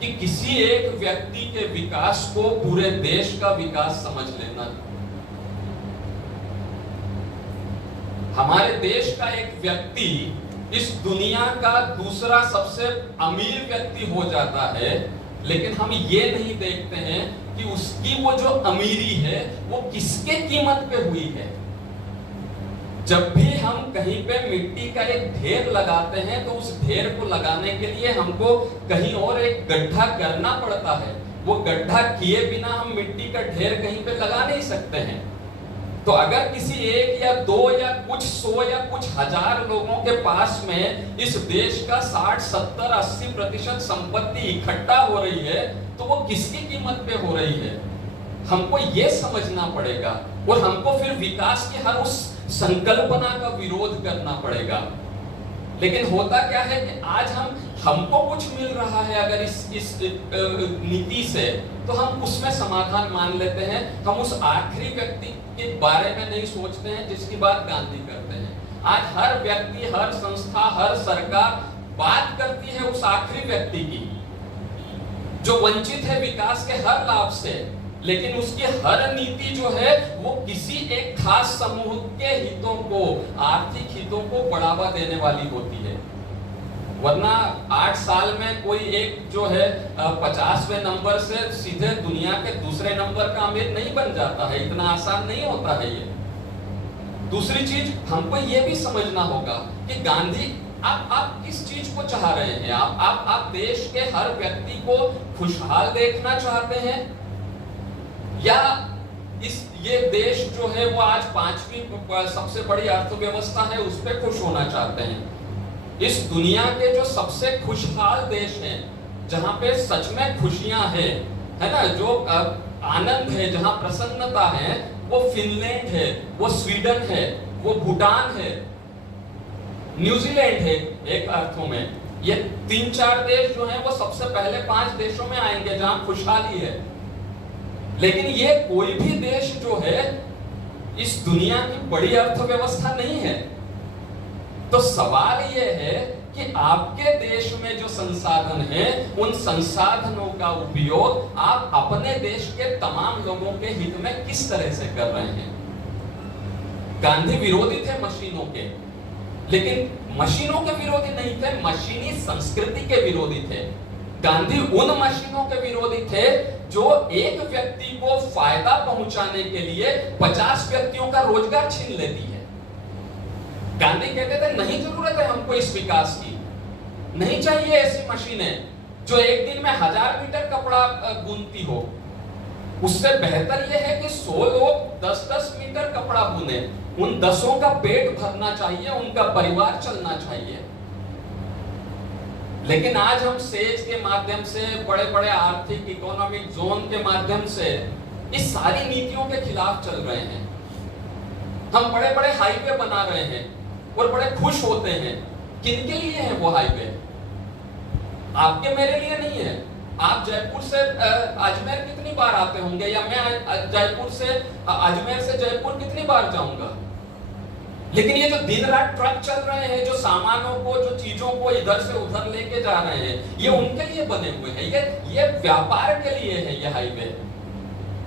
कि किसी एक व्यक्ति के विकास को पूरे देश का विकास समझ लेना। हमारे देश का एक व्यक्ति इस दुनिया का दूसरा सबसे अमीर व्यक्ति हो जाता है, लेकिन हम ये नहीं देखते हैं कि उसकी वो जो अमीरी है वो किसके कीमत पे हुई है। जब भी हम कहीं पे मिट्टी का एक ढेर लगाते हैं तो उस ढेर को लगाने के लिए हमको कहीं और एक गड्ढा करना पड़ता है। वो गड्ढा किए बिना हम मिट्टी का ढेर कहीं पे लगा नहीं सकते हैं। तो अगर किसी एक या दो या कुछ सौ या कुछ हजार लोगों के पास में इस देश का 60, 70, 80% संपत्ति इकट्ठा हो रही है तो वो किसकी कीमत पे हो रही है, हमको ये समझना पड़ेगा। और हमको फिर विकास की हर उस संकल्पना का विरोध करना पड़ेगा। लेकिन होता क्या है कि आज हमको कुछ मिल रहा है अगर इस नीति से, तो हम उसमें समाधान मान लेते हैं। हम उस आखिरी व्यक्ति के बारे में नहीं सोचते हैं जिसकी बात गांधी करते हैं। आज हर व्यक्ति, हर संस्था, हर सरकार बात करती है उस आखिरी व्यक्ति की जो वंचित है विकास के हर लाभ से, लेकिन उसकी हर नीति जो है वो किसी एक खास समूह के हितों को, आर्थिक हितों को बढ़ावा देने वाली होती है। वरना 8 साल में कोई एक जो है 50वें नंबर से सीधे दुनिया के दूसरे नंबर का अमीर नहीं बन जाता है। इतना आसान नहीं होता है ये। दूसरी चीज हमको ये भी समझना होगा कि गांधी आप किस चीज को चाह रहे हैं। आप देश के हर व्यक्ति को खुशहाल देखना चाहते हैं, या ये देश जो है वो आज 5वीं सबसे बड़ी अर्थव्यवस्था है उस पर खुश होना चाहते हैं। इस दुनिया के जो सबसे खुशहाल देश हैं, जहां पे सच में खुशियां है ना, जो आनंद है, जहां प्रसन्नता है, वो फिनलैंड है, वो स्वीडन है, वो भूटान है, न्यूजीलैंड है। एक अर्थों में ये 3-4 देश जो हैं वो सबसे पहले 5 देशों में आएंगे जहां खुशहाली है। लेकिन ये कोई भी देश जो है इस दुनिया की बड़ी अर्थव्यवस्था नहीं है। तो सवाल ये है कि आपके देश में जो संसाधन है, उन संसाधनों का उपयोग आप अपने देश के तमाम लोगों के हित में किस तरह से कर रहे हैं। गांधी विरोधी थे मशीनों के, लेकिन मशीनों के विरोधी नहीं थे, मशीनी संस्कृति के विरोधी थे। गांधी उन मशीनों के विरोधी थे जो एक व्यक्ति को फायदा पहुंचाने के लिए 50 व्यक्तियों का रोजगार छीन लेती है। गांधी कहते थे नहीं जरूरत है हमको इस विकास की, नहीं चाहिए ऐसी मशीनें जो एक दिन में 1000 मीटर कपड़ा बुनती हो। उससे बेहतर यह है कि 100 लोग 10-10 मीटर कपड़ा बुने। उन 10 का पेट भरना चाहिए, उनका परिवार चलना चाहिए। लेकिन आज हम सेज के माध्यम से, बड़े बड़े आर्थिक इकोनॉमिक जोन के माध्यम से इस सारी नीतियों के खिलाफ चल रहे हैं। हम बड़े बड़े हाईवे बना रहे हैं और बड़े खुश होते हैं। किनके लिए है वो हाईवे? आपके मेरे लिए नहीं है। आप जयपुर से अजमेर कितनी बार आते होंगे, या मैं जयपुर से अजमेर से जयपुर कितनी बार जाऊंगा। लेकिन ये जो दिन रात ट्रक चल रहे हैं, जो सामानों को, जो चीजों को इधर से उधर लेके जा रहे हैं, ये उनके लिए बने हुए हैं। ये व्यापार के लिए है ये हाईवे,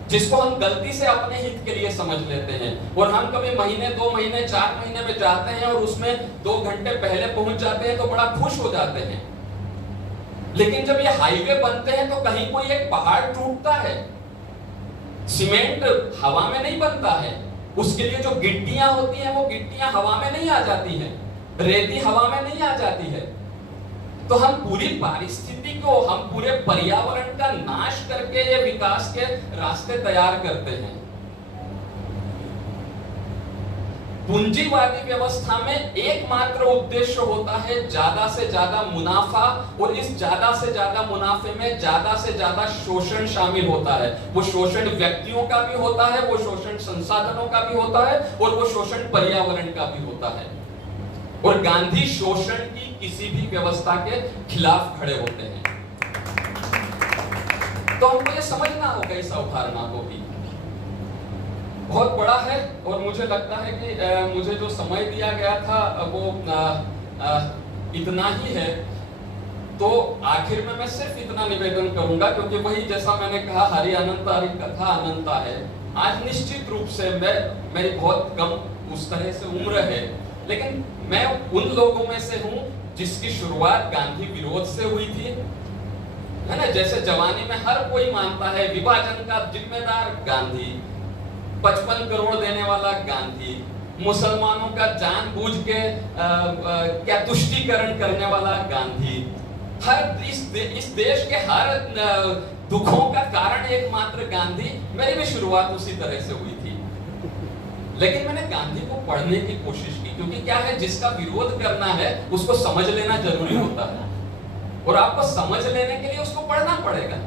जिसको हम गलती से अपने हित के लिए समझ लेते हैं। और हम कभी महीने, 2 महीने, 4 महीने में जाते हैं और उसमें 2 घंटे पहले पहुंच जाते हैं तो बड़ा खुश हो जाते हैं। लेकिन जब ये हाईवे बनते हैं तो कहीं कोई एक पहाड़ टूटता है। सीमेंट हवा में नहीं बनता है, उसके लिए जो गिट्टियां होती हैं वो गिट्टियां हवा में नहीं आ जाती हैं, रेती हवा में नहीं आ जाती है। तो हम पूरी पारिस्थिति को, हम पूरे पर्यावरण का नाश करके ये विकास के रास्ते तैयार करते हैं। पूंजीवादी व्यवस्था में एकमात्र उद्देश्य होता है ज्यादा से ज्यादा मुनाफा, और इस ज्यादा से ज्यादा मुनाफे में ज्यादा से ज्यादा शोषण शामिल होता है। वो शोषण व्यक्तियों का भी होता है, वो शोषण संसाधनों का भी होता है, और वो शोषण पर्यावरण का भी होता है। और गांधी शोषण की किसी भी व्यवस्था के खिलाफ खड़े होते हैं। तो हमको ये समझना होगा इस अवधारणा को भी। बहुत बड़ा है और मुझे लगता है कि मुझे जो समय दिया गया था वो इतना ही है। तो आखिर में मैं सिर्फ इतना निवेदन करूंगा, क्योंकि वही जैसा मैंने कहा, हरि अनंता हरि कथा अनंता है। आज निश्चित रूप से मेरी बहुत कम उस तरह से उम्र है, लेकिन मैं उन लोगों में से हूं जिसकी शुरुआत गांधी विरोध से हुई थी, है ना। जैसे जवानी में हर कोई मानता है विभाजन का जिम्मेदार गांधी, 55 करोड़ देने वाला गांधी, मुसलमानों का जानबूझ के क्या तुष्टीकरण करने वाला गांधी, हर इस देश के हर दुखों का कारण एकमात्र गांधी। मेरी भी शुरुआत उसी तरह से हुई थी, लेकिन मैंने गांधी को पढ़ने की कोशिश की, क्योंकि क्या है, जिसका विरोध करना है उसको समझ लेना जरूरी होता है, और आपको समझ लेने के लिए उसको पढ़ना पड़ेगा।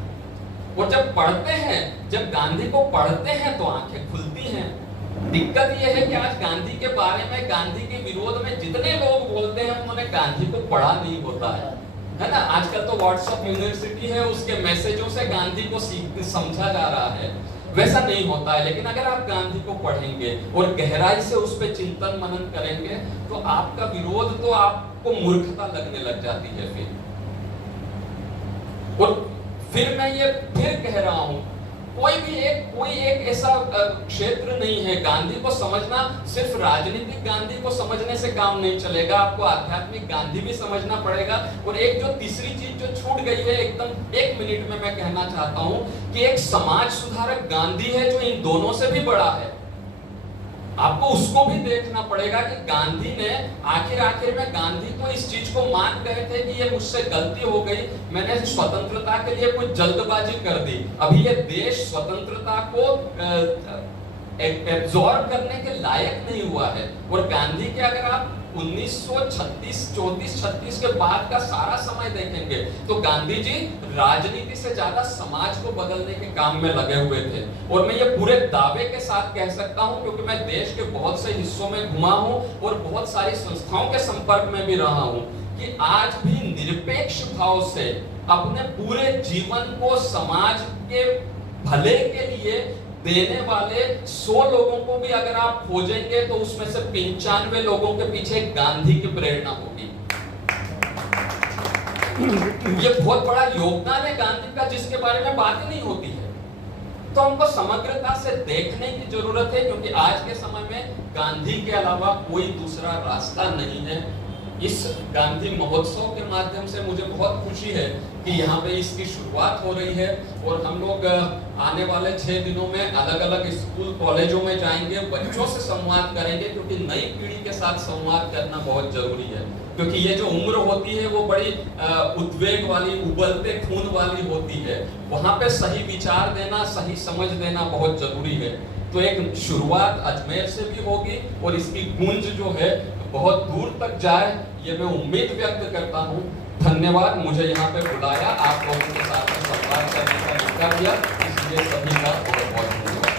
और जब पढ़ते हैं, जब गांधी को पढ़ते हैं तो आंखें खुलती हैं। दिक्कत यह है कि आज गांधी के बारे में, गांधी के विरोध में जितने लोग बोलते हैं उन्होंने गांधी को पढ़ा नहीं होता है ना। आजकल तो व्हाट्सएप यूनिवर्सिटी है, उसके मैसेजों से गांधी को समझा जा रहा है, वैसा नहीं होता है। लेकिन अगर आप गांधी को पढ़ेंगे और गहराई से उस पर चिंतन मनन करेंगे तो आपका विरोध तो आपको मूर्खता लगने लग जाती है फिर मैं ये फिर कह रहा हूं, कोई एक ऐसा क्षेत्र नहीं है। गांधी को समझना सिर्फ राजनीतिक गांधी को समझने से काम नहीं चलेगा, आपको आध्यात्मिक गांधी भी समझना पड़ेगा। और एक जो तीसरी चीज जो छूट गई है, एकदम 1 मिनट में मैं कहना चाहता हूं कि एक समाज सुधारक गांधी है जो इन दोनों से भी बड़ा है। आपको उसको भी देखना पड़ेगा कि गांधी ने आखिर में गांधी तो इस चीज को मान गए थे कि ये मुझसे गलती हो गई, मैंने स्वतंत्रता के लिए कुछ जल्दबाजी कर दी। अभी ये देश स्वतंत्रता को एब्जॉर्ब करने के लायक नहीं हुआ है। और गांधी के अगर आप 1934-36 के बाद का सारा समय देखेंगे तो गांधी जी राजनीति से ज्यादा समाज को बदलने के काम में लगे हुए थे। और मैं ये पूरे दावे के साथ कह सकता हूं, क्योंकि मैं देश के बहुत से हिस्सों में घुमा हूं और बहुत सारी संस्थाओं के संपर्क में भी रहा हूं, कि आज भी निरपेक्ष भाव से अपने पूरे जीवन को समाज के भले के लिए देने वाले 100 लोगों को भी अगर आप खोजेंगे तो उसमें से 95 लोगों के पीछे गांधी की प्रेरणा होगी। ये बहुत बड़ा योगदान है गांधी का, जिसके बारे में बात ही नहीं होती है। तो हमको समग्रता से देखने की जरूरत है, क्योंकि आज के समय में गांधी के अलावा कोई दूसरा रास्ता नहीं है। इस गांधी महोत्सव के माध्यम से मुझे बहुत खुशी है कि यहाँ पे इसकी शुरुआत हो रही है, और हम लोग आने वाले 6 दिनों में अलग अलग स्कूल कॉलेजों में जाएंगे, बच्चों से संवाद करेंगे, क्योंकि नई पीढ़ी के साथ संवाद करना बहुत जरूरी है। क्योंकि ये जो उम्र होती है वो बड़ी उद्वेग वाली, उबलते खून वाली होती है, वहां पे सही विचार देना, सही समझ देना बहुत जरूरी है। तो एक शुरुआत अजमेर से भी होगी और इसकी गूंज जो है बहुत दूर तक जाए, ये मैं उम्मीद व्यक्त करता हूँ। धन्यवाद, मुझे यहाँ पे बुलाया, आप लोगों के साथ संवाद करने का मौका दिया, इसलिए सभी का बहुत बहुत धन्यवाद।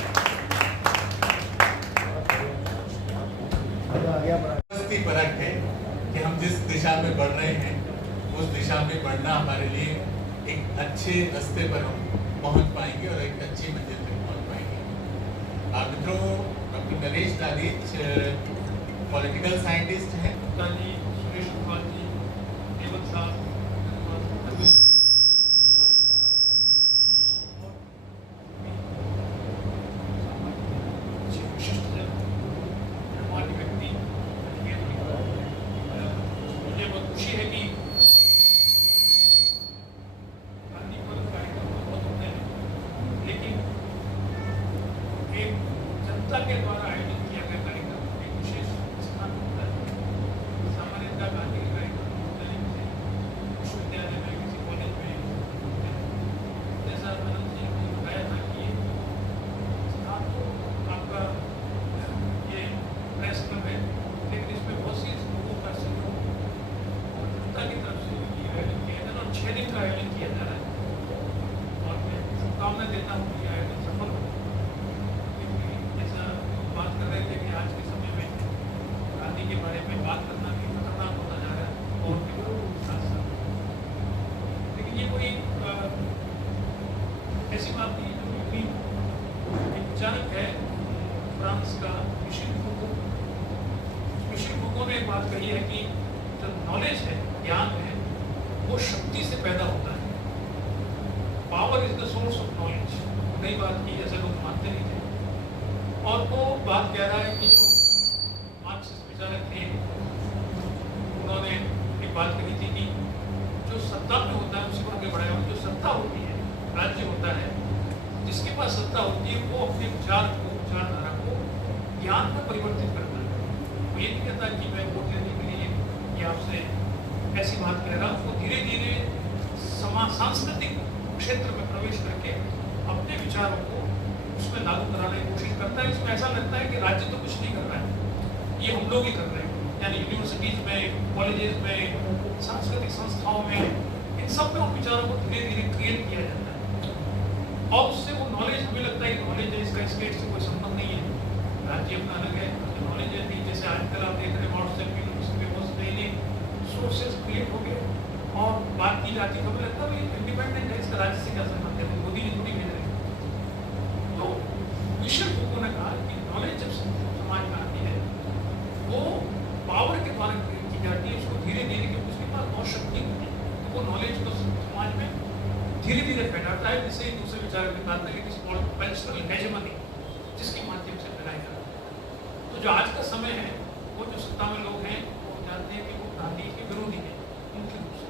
फर्क है कि हम जिस दिशा में बढ़ रहे हैं उस दिशा में बढ़ना हमारे लिए एक अच्छे रास्ते पर हम पहुंच पाएंगे और एक अच्छी मंजिल तक पहुंच पाएंगे। मित्रों, डॉक्टर नरेश दालीच पॉलिटिकल साइंटिस्ट हैं। सुरेश कुमार जी, हेमंत साहब, विशिष्ट व्यक्ति, मुझे बहुत खुशी है कि गांधी पर्व कार्यक्रम तो बहुत होते हैं, लेकिन एक जनता के द्वारा आयोजित किया गया कार्यक्रम एक विशेष स्थान होता है। सामान्यतः गांधी के कार्यक्रम विश्वविद्यालय में, किसी कॉलेज में, जैसा आनंद जी ने बताया था कि स्थान तो आपका ये प्रेस क्लब है, लेकिन इसमें बहुत सी लोगों का सहयोग जनता की तरफ से आयोजन किया जाता है और 6 दिन का आयोजन किया जा रहा है। और मैं शुभकामनाएं देता हूँ कि आयोजन सफल हो। बात कर रहे थे कि आज के समय में गांधी के बारे में बात करना भी खतरनाक होता जा रहा है और के साथ साथ, लेकिन ये कोई ऐसी बात नहीं जो एक विचारक है फ्रांस का मिशेल फूको ने एक बात कही है कि जो नॉलेज है ज्ञान है वो शक्ति से पैदा होता है। Power is the source of knowledge. नई बात की, ऐसे लोग मानते नहीं थे। और वो बात कह रहा है कि जो मार्क्सिस्ट विचारक थे उन्होंने एक बात कही थी कि जो सत्ता में होता है उसी को आगे बढ़ाया। जो सत्ता होती है, राज्य होता है, जिसके पास सत्ता होती है वो अपने विचारधारा को ज्ञान में परिवर्तित करता है। वो ये नहीं कहता कि मैं वोट लेने के लिए ये आपसे ऐसी बात कह रहा हूँ। वो धीरे धीरे सांस्कृतिक क्षेत्र में प्रवेश करके अपने विचारों को उसमें लागू कराने की कोशिश करता है। इसमें ऐसा लगता है कि राज्य तो कुछ नहीं कर रहा है, ये हम लोग ही कर रहे हैं। यानी यूनिवर्सिटीज में, कॉलेजेस में, सांस्कृतिक संस्थाओं में, इन सब में उन विचारों को धीरे धीरे क्रिएट किया जाता है। और उससे वो नॉलेज, हमें लगता है कि नॉलेज है, इसका स्टेट से कोई संबंध नहीं है, राज्य अपना अलग है, नॉलेज है। जैसे आजकल आप देख रहे हैं व्हाट्सएप यूनिवर्सिटी में बहुत नए सोर्सेज क्रिएट हो गए और बात की जाती है, हमें लगता है इंडिपेंडेंट है, इसका राज्य से क्या संबंध है, मोदी जी थोड़ी भेज रहे हैं। तो मिशेल फूको ने कहा कि नॉलेज जब समाज में आती है वो पावर के द्वारा क्रिएट की जाती है। उसको धीरे धीरे, क्योंकि उसके पास बहुत शक्ति होती है, तो वो नॉलेज को समाज में धीरे धीरे फैलाता है। जिससे दूसरे विचार निकालते हैं कि कल्चरल हेजेमनी जिसके माध्यम से फैलाया जाता है। तो जो आज का समय है, वो जो सत्ता में लोग हैं वो जानते हैं कि वो गांधी के विरोधी है मुख्य रूप से।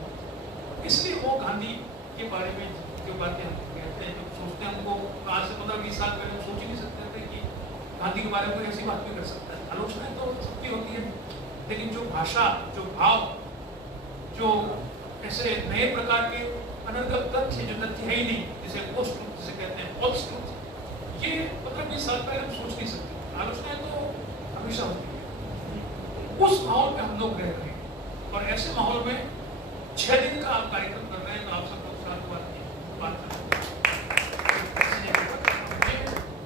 इसलिए वो गांधी के बारे में जो बातें हम कहते हैं, जो सोचते हैं, हमको आज से 15-20 साल पहले सोच ही नहीं सकते थे कि गांधी के बारे में कोई ऐसी बात भी कर सकता है। आलोचनाएं तो सबकी होती है, लेकिन जो भाषा, जो भाव, जो ऐसे नए प्रकार के अनर्गल तथ्य, जो तथ्य है ही नहीं, जिसे पोस्ट ट्रुथ जिसे कहते हैं, फॉल्स ट्रुथ, ये 15-20 साल पहले हम सोच नहीं सकते। आलोचनाएं तो हमेशा होती है। उस माहौल में हम लोग रह रहे हैं और ऐसे माहौल में 6 दिन का आप कार्यक्रम कर रहे हैं, तो आप सब लोग साथ बात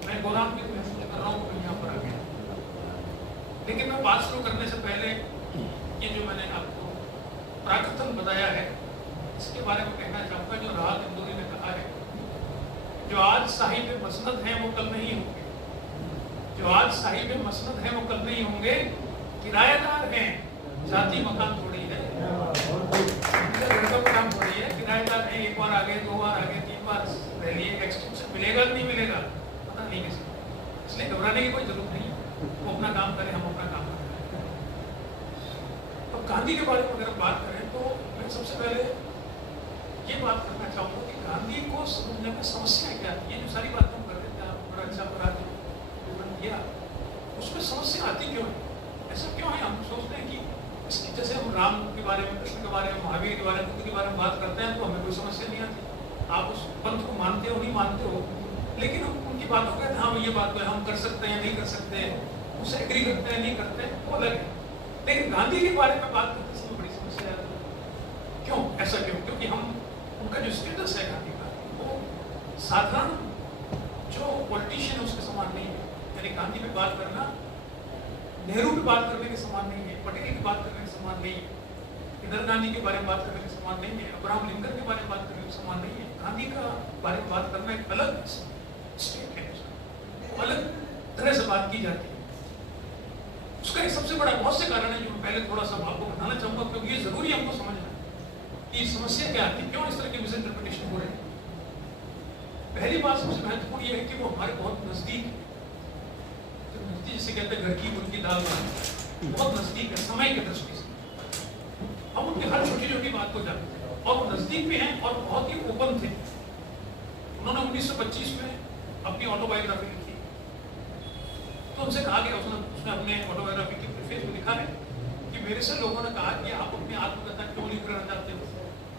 मैं गोदाम की महसूस कर रहा हूँ यहाँ पर आ गया। लेकिन मैं बात शुरू करने से पहले ये जो मैंने आपको प्राकथन बताया है, इसके बारे में कहना चाहूँगा। जो राहत इंदौरी ने कहा है, जो आज साहिब मसनद हैं वो कल नहीं होंगे, जो आज साहिब मसनद हैं वो कल नहीं होंगे, किराएदार हैं, जाति मकान थोड़ी है, घर का काम थोड़ी है, किराएदार हैं, एक बार आ गए, 2 बार आ गए, 3 बार रह लिए, एक्सटेंशन मिलेगा नहीं मिलेगा पता नहीं किसी को। इसलिए घबराने की कोई जरूरत नहीं है, वो अपना काम करें, हम अपना काम करें। तो गांधी के बारे में अगर हम बात करें तो मैं सबसे पहले ये बात करना चाहूँगा कि गांधी को समझने में समस्या क्या है। ये जो सारी बातें हम कर रहे थे, आप बड़ा अच्छा विवरण किया, उसमें समस्या आती क्यों है, ऐसा क्यों है? हम सोचते हैं कि इसकी, जैसे हम राम के बारे में, कृष्ण के बारे में, महावीर के बारे में, बुद्ध के बारे में बात करते हैं तो हमें कोई समस्या नहीं आती। आप उस पंथ को मानते हो नहीं मानते हो, लेकिन हम उनकी बातों कहते हैं, हाँ ये बात है, हम कर सकते हैं नहीं कर सकते, उससे एग्री करते हैं नहीं करते, वो अलग है। लेकिन गांधी के बारे में बात करते समय बड़ी समस्या आती है। क्यों ऐसा? क्योंकि हम उनका जो स्टेटस है गांधी का, वो साधारण जो पॉलिटिशियन उसके समान नहीं है। यानी गांधी पे बात करना नेहरू पे बात करने के समान नहीं है, पटेल की बात करने के समान नहीं है, इंदिरा गांधी के बारे में बात करने के समान नहीं है, अब्राहम लिंकन के बारे में बात करने के समान नहीं है। गांधी का बारे में बात करना एक अलग स्टेट है, अलग तरह से बात की जाती है। उसका एक सबसे बड़ा बहुत से कारण है जो मैं पहले थोड़ा सा आपको बताना चाहूंगा, क्योंकि ये जरूरी हमको समझना कि समस्या क्या आती है, क्यों इस तरह की मिस इंटरप्रिटेशन हो रही है। पहली बात सबसे महत्वपूर्ण ये है कि वो हमारे बहुत नजदीक, जिसे कहते हैं घर की मुर्गी दाल, बहुत नजदीक है समय की दृष्टि से। हम उनकी हर छोटी छोटी बात को जानते हैं और वो नजदीक भी हैं और बहुत ही ओपन थे। उन्होंने 1925 में अपनी ऑटोबायोग्राफी लिखी, तो उनसे कहा गया, उसने अपने ऑटोबायोग्राफी के प्रीफेस में लिखा है कि मेरे से लोगों ने कहा कि आप अपनी आत्मकथा क्यों लिख करना चाहते हो,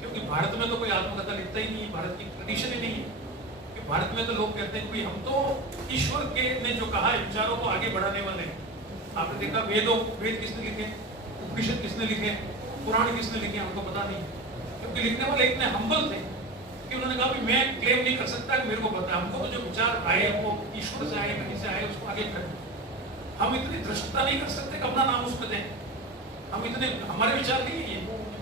क्योंकि भारत में तो कोई आत्मकथा लिखता ही नहीं है, भारत की ट्रेडिशन ही नहीं है। कि भारत में तो लोग कहते हैं कि हम तो ईश्वर के ने जो कहा है विचारों को आगे बढ़ाने वाले हैं। आपने देखा वेद किसने लिखे, उपनिषद किसने लिखे, पुराण किसने लिखे, हमको पता नहीं, क्योंकि लिखने वाले इतने हम्बल थे कि उन्होंने कहा कि मैं क्लेम नहीं कर सकता कि मेरे को पता है, हमको तो जो विचार आए वो ईश्वर से आए, कहीं से आए, उसको आगे करें। हम इतनी दृष्टता नहीं कर सकते कि अपना नाम उसमें दें, हम इतने, हमारे विचार नहीं है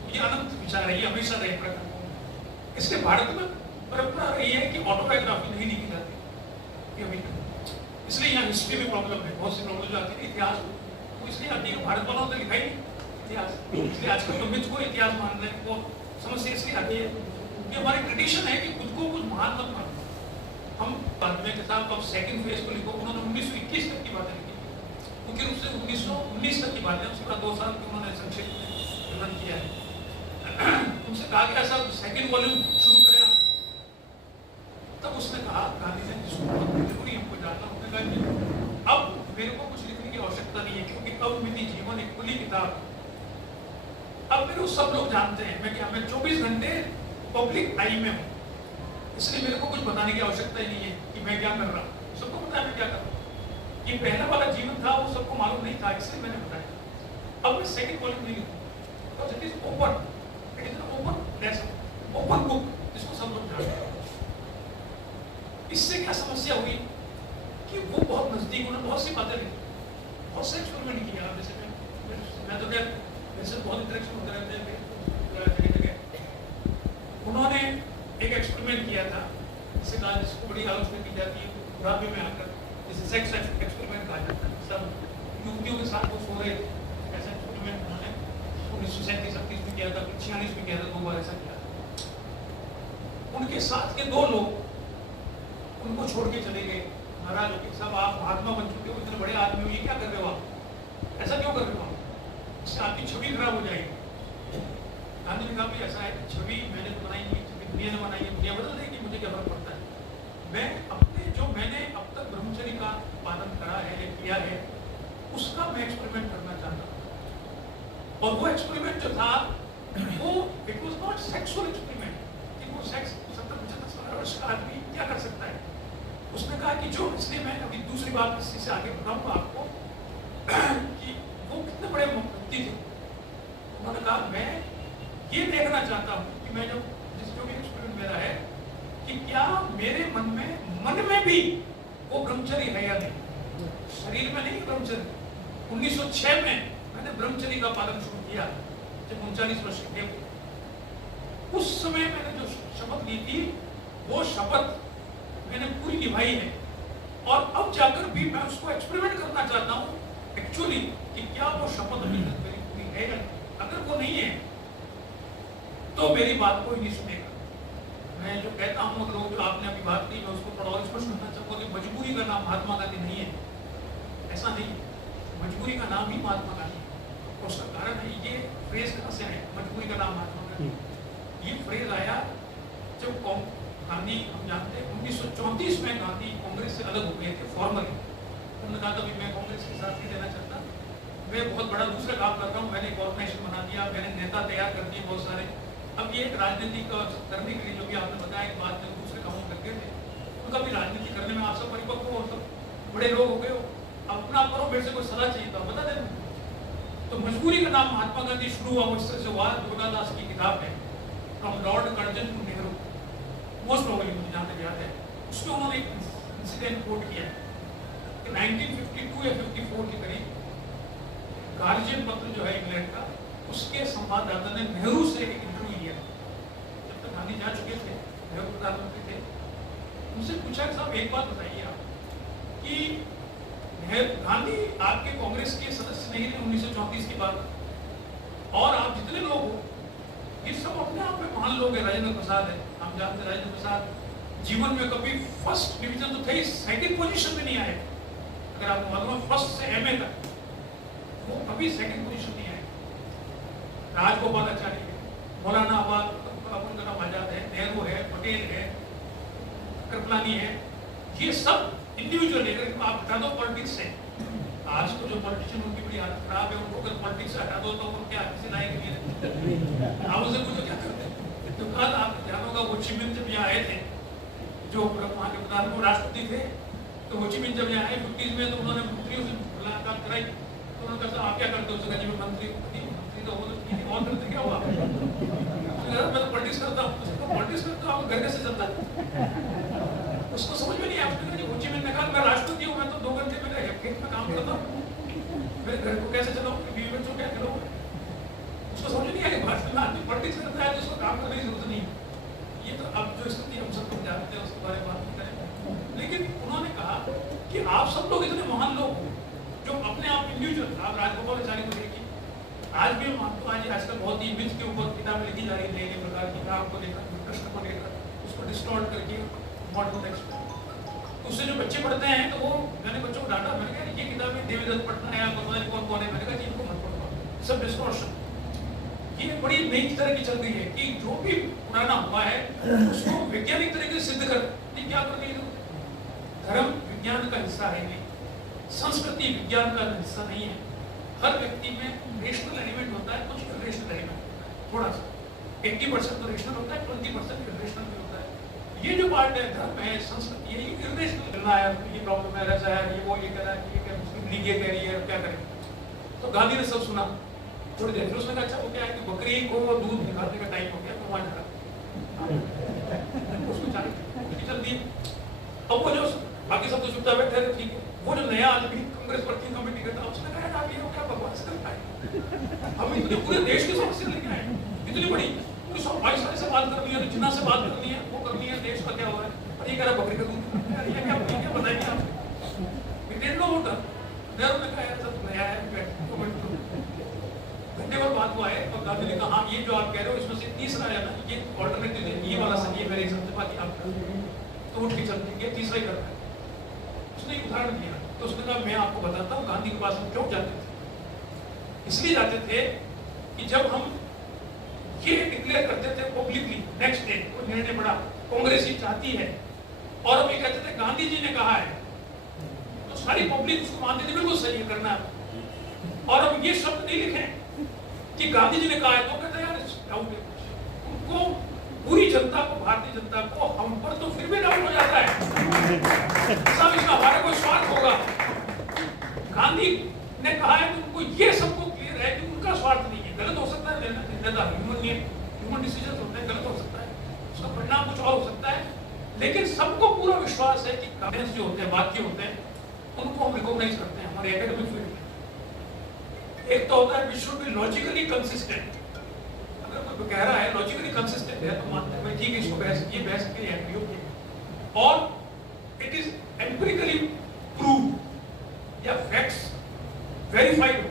ये अनंत विचार है, ये हमेशा रहे प्रकार। इसलिए भारत में परंपरा रही है कि ऑटोबायोग्राफी नहीं लिखी जाती, इसलिए यहाँ हिस्ट्री में प्रॉब्लम है, बहुत सी प्रॉब्लम आती है, इतिहास तो इसलिए आती है, भारत वालों ने लिखा ही नहीं, इतिहास, इसलिए आजकल तो मिथ को इतिहास मान रहे हैं। वो समस्या इसलिए आती है कि हमारी ट्रेडिशन है कि खुद को कुछ महान मत मानो। हम बाद में के साथ अब सेकंड फेज को लिखो, उन्होंने 1921 तक की बातें लिखी थी, क्योंकि उससे 1919 तक की बातें, उसके बाद 2 साल की उन्होंने संक्षिप्त में विवरण किया है। उनसे कहा गया साहब सेकंड वॉल्यूम शुरू करें आप, तब उसने कहा, गांधी ने जिसको जरूरी हमको जानना, उसने कहा कि अब मेरे को कुछ लिखने की आवश्यकता नहीं है, क्योंकि अब मेरी जीवन एक खुली किताब, अब मेरे को सब लोग जानते हैं मैं क्या, मैं 24 घंटे पब्लिक आई में हूँ, इसलिए मेरे को कुछ बताने की आवश्यकता ही नहीं है कि मैं क्या कर रहा हूँ, सबको पता है मैं क्या कर रहा हूँ। ये पहला वाला जीवन था वो सबको मालूम नहीं था, इसलिए मैंने बताया। अब मैं सेकंड वॉल्यूम नहीं लिखूंगा, because it is open, it is an open lesson, open book, जिसको सब लोग जानते हैं। इससे क्या समस्या हुई कि वो बहुत नजदीक, उन्होंने बहुत सी बातें लिखी, बहुत से एक्सपेरिमेंट किया। जैसे मैं तो क्या वैसे बहुत इंटरेक्शन होते रहते हैं जगह। उन्होंने एक एक्सपेरिमेंट किया था, जिससे कहा, जिसको बड़ी आलोचना की जाती है बुढ़ापे में आकर, जिसे सेक्स एक्सपेरिमेंट कहा जाता है। सब युवतियों के साथ वो सो रहे थे, ऐसा एक्सपेरिमेंट उन्होंने 1937-38 में किया था, 46 में किया था, 2 बार ऐसा किया था। उनके साथ के 2 लोग उनको छोड़ के चले गए, नाराज होकर, सब आप महात्मा बन चुके हो, इतने बड़े आदमी हो, ये क्या कर रहे हो आप, ऐसा क्यों कर रहे हो आप, इससे आपकी छवि खराब हो जाएगी। गांधी ने कहा भाई ऐसा है, छवि मैंने तो बनाई नहीं, छवि दुनिया ने बनाई है, दुनिया बदल देगी, मुझे क्या फर्क पड़ता है। मैं अपने जो मैंने अब तक ब्रह्मचर्य का पालन करा है या किया है, उसका मैं एक्सपेरिमेंट करना चाहता हूँ। और वो एक्सपेरिमेंट जो था वो it was not sexual experiment, कि वो सेक्स 70-75 वर्ष का आदमी क्या कर सकता है। उसने कहा कि जो, इसलिए मैं अभी दूसरी बात इसी से आगे बताऊंगा आपको कि वो कितने बड़े व्यक्ति थे। उन्होंने कहा मैं ये देखना चाहता हूँ कि मैं जो भी एक्सपेरिमेंट मेरा है कि क्या मेरे मन में भी वो ब्रह्मचर्य है या नहीं, शरीर में नहीं ब्रह्मचर्य। 1906 में मैंने ब्रह्मचर्य का पालन शुरू किया, जब 39 वर्ष के थे। उस समय मैंने जो शपथ ली थी वो शपथ मैंने पूरी निभाई है, और अब जाकर भी मैं उसको एक्सपेरिमेंट करना चाहता हूँ एक्चुअली कि क्या वो शपथ अभी तक मेरी पूरी है या नहीं। अगर वो नहीं है तो मेरी बात कोई नहीं सुनेगा। मैं जो कहता हूँ लोग, जो आपने अभी बात की, मैं उसको थोड़ा और स्पष्ट करना चाहूँगा कि मजबूरी का नाम महात्मा गांधी नहीं है, ऐसा नहीं। मजबूरी का नाम ही महात्मा गांधी है। उसका कारण है, ये फ्रेज कहाँ से आया, मजबूरी का नाम महात्मा गांधी। ये फ्रेज आया जब गांधी, हम जानते हैं 1934 में गांधी कांग्रेस से अलग हो गए थे फॉर्मली। उन्होंने कहा कभी मैं कांग्रेस के साथ नहीं रहना चाहता, मैं बहुत बड़ा दूसरा काम कर रहा हूँ, मैंने एक ऑर्गेनाइजेशन बना दिया, मैंने नेता तैयार कर दिए बहुत सारे। अब ये एक राजनीति का करने के लिए, जो भी आपने बताया कि बाद में दूसरे कामों करते थे, उनका भी राजनीति करने में आप सब परिपक्व हो, सब बड़े लोग हो गए हो, अपना करो, मेरे से कोई सलाह चाहिए था बता देना। तो मजबूरी का नाम महात्मा गांधी शुरू हुआ, इस तरह से हुआ। दुर्गादास की किताब है, from Lord Curzon to Nehru, most probably मुझे जहाँ तक याद है, उसमें उन्होंने एक इंसिडेंट कोट किया है कि 1952 या 54 के करीब गार्जियन पत्र जो है इंग्लैंड का, उसके संवाददाता ने नेहरू से एक इंटरव्यू लिया। जब तक गांधी जा चुके थे, नेहरू प्रधानमंत्री थे, उनसे पूछा कि साहब एक बात बताइए आप कि गांधी आपके कांग्रेस के सदस्य नहीं थे 1934 के बाद, और आप जितने लोग हो ये सब अपने आप में महान लोग हैं। राजेंद्र प्रसाद है, हम जानते हैं राजेंद्र प्रसाद जीवन में कभी फर्स्ट डिवीजन तो थे, सेकंड पोजीशन में नहीं आए। अगर आपको मालूम है फर्स्ट से एमए तक वो कभी सेकंड पोजीशन नहीं आए। राजगोपालाचारी है, मौलाना अबुल कलाम आजाद है, नेहरू है, पटेल है, कृपलानी है, ये सब इंडिविजुअल है। अगर आप हटा दो पॉलिटिक्स से, आज को जो पॉलिटिशियन उनकी बड़ी हालत खराब है, उनको अगर पॉलिटिक्स से हटा दो तो उनको क्या किसी लायक नहीं है। आप उसे पूछो क्या करते हैं। तो कल आपको ध्यान होगा वो हो ची मिन्ह जब यहाँ आए थे, जो वहाँ के प्रधानमंत्री राष्ट्रपति थे, तो हो ची मिन्ह जब यहाँ आए 50s में, तो उन्होंने मंत्रियों से मुलाकात कराई। तो उन्होंने कहा आप क्या करते हो, उसका जी मंत्री तो वो और करते क्या हुआ, मैं तो पॉलिटिक्स करता हूँ। पॉलिटिक्स करता हूँ, घर कैसे चलता है, उसको समझ में नहीं आया। उसने कहा हो ची मिन्ह ने कहा मैं राष्ट्रपति हूँ, मैं तो 2 घंटे में खेत में काम करता हूँ, मेरे घर को कैसे चलाऊँ, बीवी बच्चों क्या खिलाऊँ। उसको समझ नहीं आया भारत में आदमी पॉलिटिक्स करता है तो उसको काम करने की जरूरत नहीं। ये तो अब जो स्थिति हम सब लोग जानते हैं उसके बारे में बात नहीं करें। लेकिन उन्होंने कहा कि आप सब लोग इतने महान लोग हो जो अपने आप इंडिविजुअल, आप राजगोपालाचारी को देखिए, आज भी हम आपको आजकल बहुत ही मिथ के ऊपर किताबें लिखी जा रही है, नई प्रकार की काम को लेकर, कृष्ण को लेकर, उसको डिस्टॉर्ट करके मॉडर्न टेक्स्ट उससे जो बच्चे पढ़ते हैं तो वो, मैंने बच्चों को डांटा, मैंने कहा ये किताबें देवीदत्त पढ़ता है, आपको पता नहीं कौन कौन है, मैंने कहा इनको मत पढ़ो, सब डिस्टॉर्शन। ये बड़ी नई तरह की चल रही है कि जो भी पुराना हुआ है उसको वैज्ञानिक तरीके से सिद्ध कर, क्या करने की जरूरत है? धर्म विज्ञान का हिस्सा है नहीं, संस्कृति विज्ञान का हिस्सा नहीं है। हर व्यक्ति में रेशनल एलिमेंट होता है, कुछ इरेशनल एलिमेंट, थोड़ा सा 80% तो रेशनल होता है, 20% इरेशनल भी होता है। ये जो पार्ट है, धर्म है, संस्कृति है, ये इरेशनल करना है, ये प्रॉब्लम है, ऐसा है, ये वो ये कह रहा है, ये कह मुस्लिम लीग ये कह रही है, क्या करें? तो गांधी ने सब सुना, थोड़ी देर फिर उसने कहा अच्छा वो क्या है कि बकरी को दूध निकालने का टाइम हो गया, तो वहां निकाल उसको चाहिए चलती है। अब वो जो बाकी सब तो चुपचाप बैठे थे, ठीक है, वो जो नया आदमी कांग्रेस वर्किंग कमेटी का था, उसने कहा आप ये क्या बकवास करता है, हम इतने पूरे देश की समस्या लेके आए, इतनी बड़ी भाईचारे से बात करनी है, जिन्ना से बात करनी है, वो करनी है, देश का क्या हो रहा है, और ये कह रहा बकरी का दूध, ये क्या बताएंगे आप? It is no voter. Nehru ने कहा सब नया है, घंटे भर बात हुआ है, और गांधी ने कहा ये जो आप कह रहे हो इसमें से तीसरा है ना, ये ऑल्टरनेटिव है, ये वाला सही है मेरे हिसाब से, बाकी आप तो उठ के चलते हैं, तीसरा ही करना है। उसने एक उदाहरण दिया, तो उसने कहा मैं आपको बताता हूँ गांधी के पास हम क्यों जाते थे। इसलिए जाते थे कि जब हम ये डिक्लेयर करते थे पब्लिकली, नेक्स्ट डे वो निर्णय बड़ा कांग्रेस ही चाहती है, और हम ये कहते थे गांधी जी ने कहा है, तो सारी पब्लिक उसको मानती थी बिल्कुल सही है, करना है। और हम ये शब्द नहीं लिखे कि गांधी जी ने कहा है, तो कहते यार डाउट है, उनको पूरी जनता को, भारतीय जनता को, हम पर तो फिर भी डाउट हो जाता है, सब इसका हमारा कोई स्वार्थ होगा। गांधी ने कहा है कि उनको ये सबको क्लियर है कि उनका स्वार्थ नहीं है, गलत हो सकता है, ह्यूमन डिसीजन होते हैं, गलत हो सकता है, उसका परिणाम कुछ और हो सकता है, लेकिन सबको पूरा विश्वास है कि गाइडेंस जो होते हैं, वाक्य होते हैं, उनको हम रिकॉग्नाइज करते हैं हमारे एकेडमिक फील्ड में। एक तो होता है we should be logically consistent, अगर कोई कह रहा है लॉजिकली कंसिस्टेंट है तो मानते हैं ठीक है, इसको बहस ये बहस के लिए एग्री होगी, और इट इज एम्पिरिकली प्रूव या फैक्ट्स वेरीफाइड हो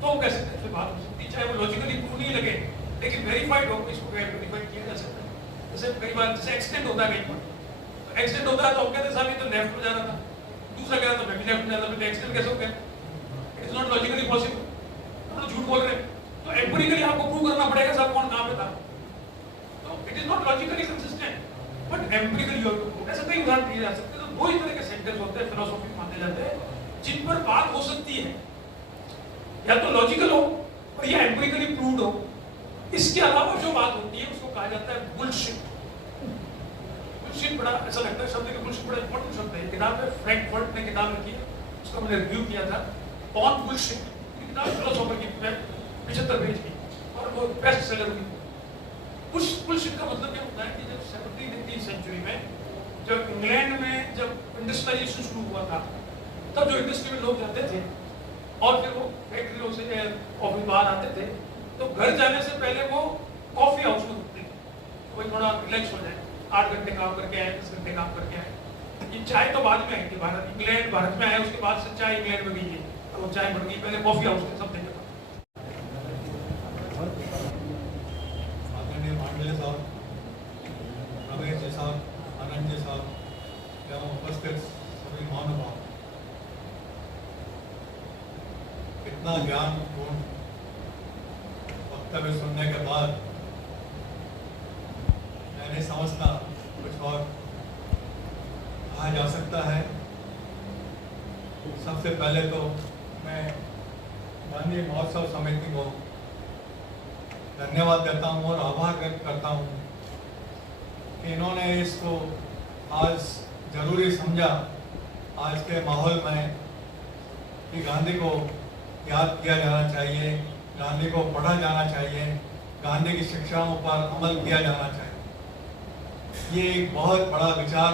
तो हम कह सकते हैं बात हो सकती है, चाहे वो लॉजिकली प्रूव नहीं लगे लेकिन वेरीफाइड हो, इसको वेरीफाइड किया जा सकता है। जैसे कई बार जैसे एक्सीडेंट होता है, कहीं पर तो एक्सीडेंट होता है तो हम कहते हैं साहब ये तो लेफ्ट में जा रहा था, दूसरा कह रहा था मैं भी लेफ्ट में जा रहा था, तो एक्सीडेंट कैसे हो गया? It is not logically possible, तो झूठ बोल रहे हैं, तो एम्पिरिकली आपको प्रूव करना पड़ेगा साहब कौन कहां पे था, तो it is not logically consistent but empirically you have to prove. ऐसे कई उदाहरण दिए जा सकते हैं। तो दो ही तरह के सेंटेंस होते हैं फिलोसॉफी माने जाते हैं जिन पर बात हो सकती है, या तो लॉजिकल हो और या एम्पिरिकली प्रूव्ड हो, इसके अलावा जो बात होती है उसको कहा जाता है बुलशिट। बुलशिट बड़ा ऐसा लगता है शब्द कि बुलशिट बड़ा इंपॉर्टेंट शब्द है, किताब में फ्रैंकफर्ट ने किताब लिखी है, उसका मैंने रिव्यू किया था, ऑन बुलशिट, किताब फिलोसोफर की 75 पेज की और वो बेस्ट सेलर हुई। बुलशिट का मतलब क्या होता है कि जब 17वीं सेंचुरी में जब इंग्लैंड में जब इंडस्ट्रियलाइजेशन शुरू हुआ था, तब जो इंडस्ट्री में लोग जाते थे और फिर वो फैक्ट्रियों से ऑफिस बाहर आते थे, तो घर जाने से पहले वो कॉफी हाउस में रुकते थे, तो वही थोड़ा रिलैक्स हो जाए, 8 घंटे काम करके आए, 10 घंटे काम करके आए। ये चाय तो बाद में आई थी, भारत इंग्लैंड भारत में आया, उसके बाद से चाय इंग्लैंड में गई है, तो वो चाय बढ़ गई, पहले कॉफी हाउस में सब देखा। आदरणीय मांडले साहब, रमेश जी साहब, आनंद जी साहब, एवं उपस्थित सभी महानुभाव, इतना ज्ञानपूर्ण वक्तव्य सुनने के बाद मैं नहीं समझता कुछ और कहा जा सकता है। सबसे पहले तो मैं गांधी महोत्सव समिति को धन्यवाद देता हूँ और आभार व्यक्त करता हूँ कि इन्होंने इसको आज जरूरी समझा, आज के माहौल में, कि गांधी को याद किया जाना चाहिए, गांधी को पढ़ा जाना चाहिए, गांधी की शिक्षाओं पर अमल किया जाना चाहिए। ये एक बहुत बड़ा विचार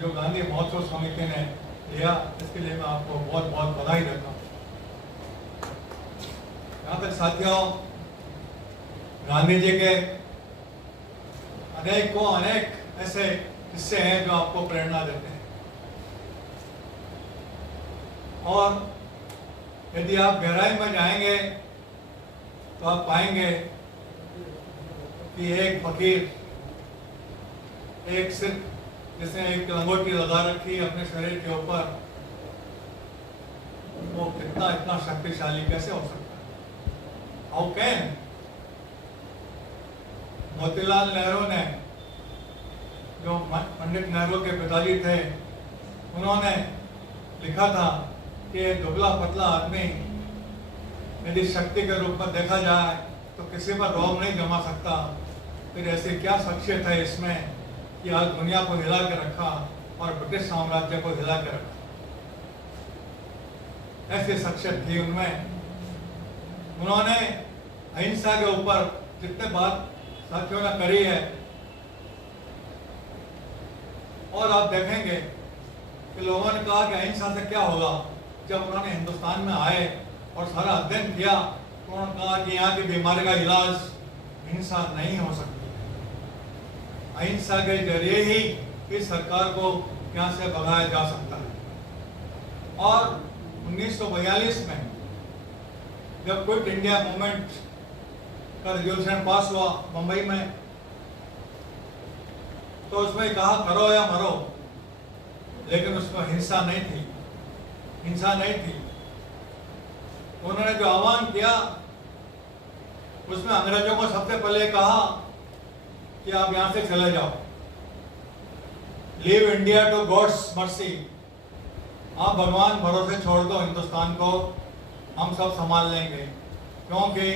जो गांधी महोत्सव समिति ने लिया, इसके लिए मैं आपको बहुत बहुत बधाई देता हूँ। यहाँ तक साथियों, गांधी जी के अनेक ऐसे किस्से हैं जो आपको प्रेरणा देते हैं, और यदि आप गहराई में जाएंगे तो आप पाएंगे कि एक फकीर एक सिर्फ जिसने एक लंगोटी लगा रखी है अपने शरीर के ऊपर, वो कितना इतना शक्तिशाली कैसे हो सकता है? How can? मोतीलाल नेहरू ने, जो पंडित नेहरू के पिताजी थे, उन्होंने लिखा था कि दुबला पतला आदमी यदि शक्ति के रूप में देखा जाए तो किसी पर रौब नहीं जमा सकता, फिर ऐसी क्या शख्सियत है इसमें कि आज दुनिया को हिला के रखा और ब्रिटिश साम्राज्य को हिला के रखा। ऐसी शख्सियत थी उनमें। उन्होंने अहिंसा के ऊपर जितने बात साथियों ने करी है, और आप देखेंगे कि लोगों ने कहा कि अहिंसा से क्या होगा। जब उन्होंने हिंदुस्तान में आए और सारा अध्ययन किया तो उन्होंने कहा कि यहाँ की बीमारी का इलाज हिंसा नहीं हो सकती, अहिंसा के जरिए ही इस सरकार को यहाँ से भगाया जा सकता है। और 1942 में जब क्विट इंडिया मूवमेंट का रेजोल्यूशन पास हुआ मुंबई में, तो उसमें कहा करो या मरो, लेकिन उसमें हिंसा नहीं थी, हिंसा नहीं थी। उन्होंने जो आह्वान किया उसमें अंग्रेजों को सबसे पहले कहा कि आप यहां से चले जाओ, leave India to God's mercy, आप भगवान भरोसे छोड़ दो हिंदुस्तान को, हम सब संभाल लेंगे। क्योंकि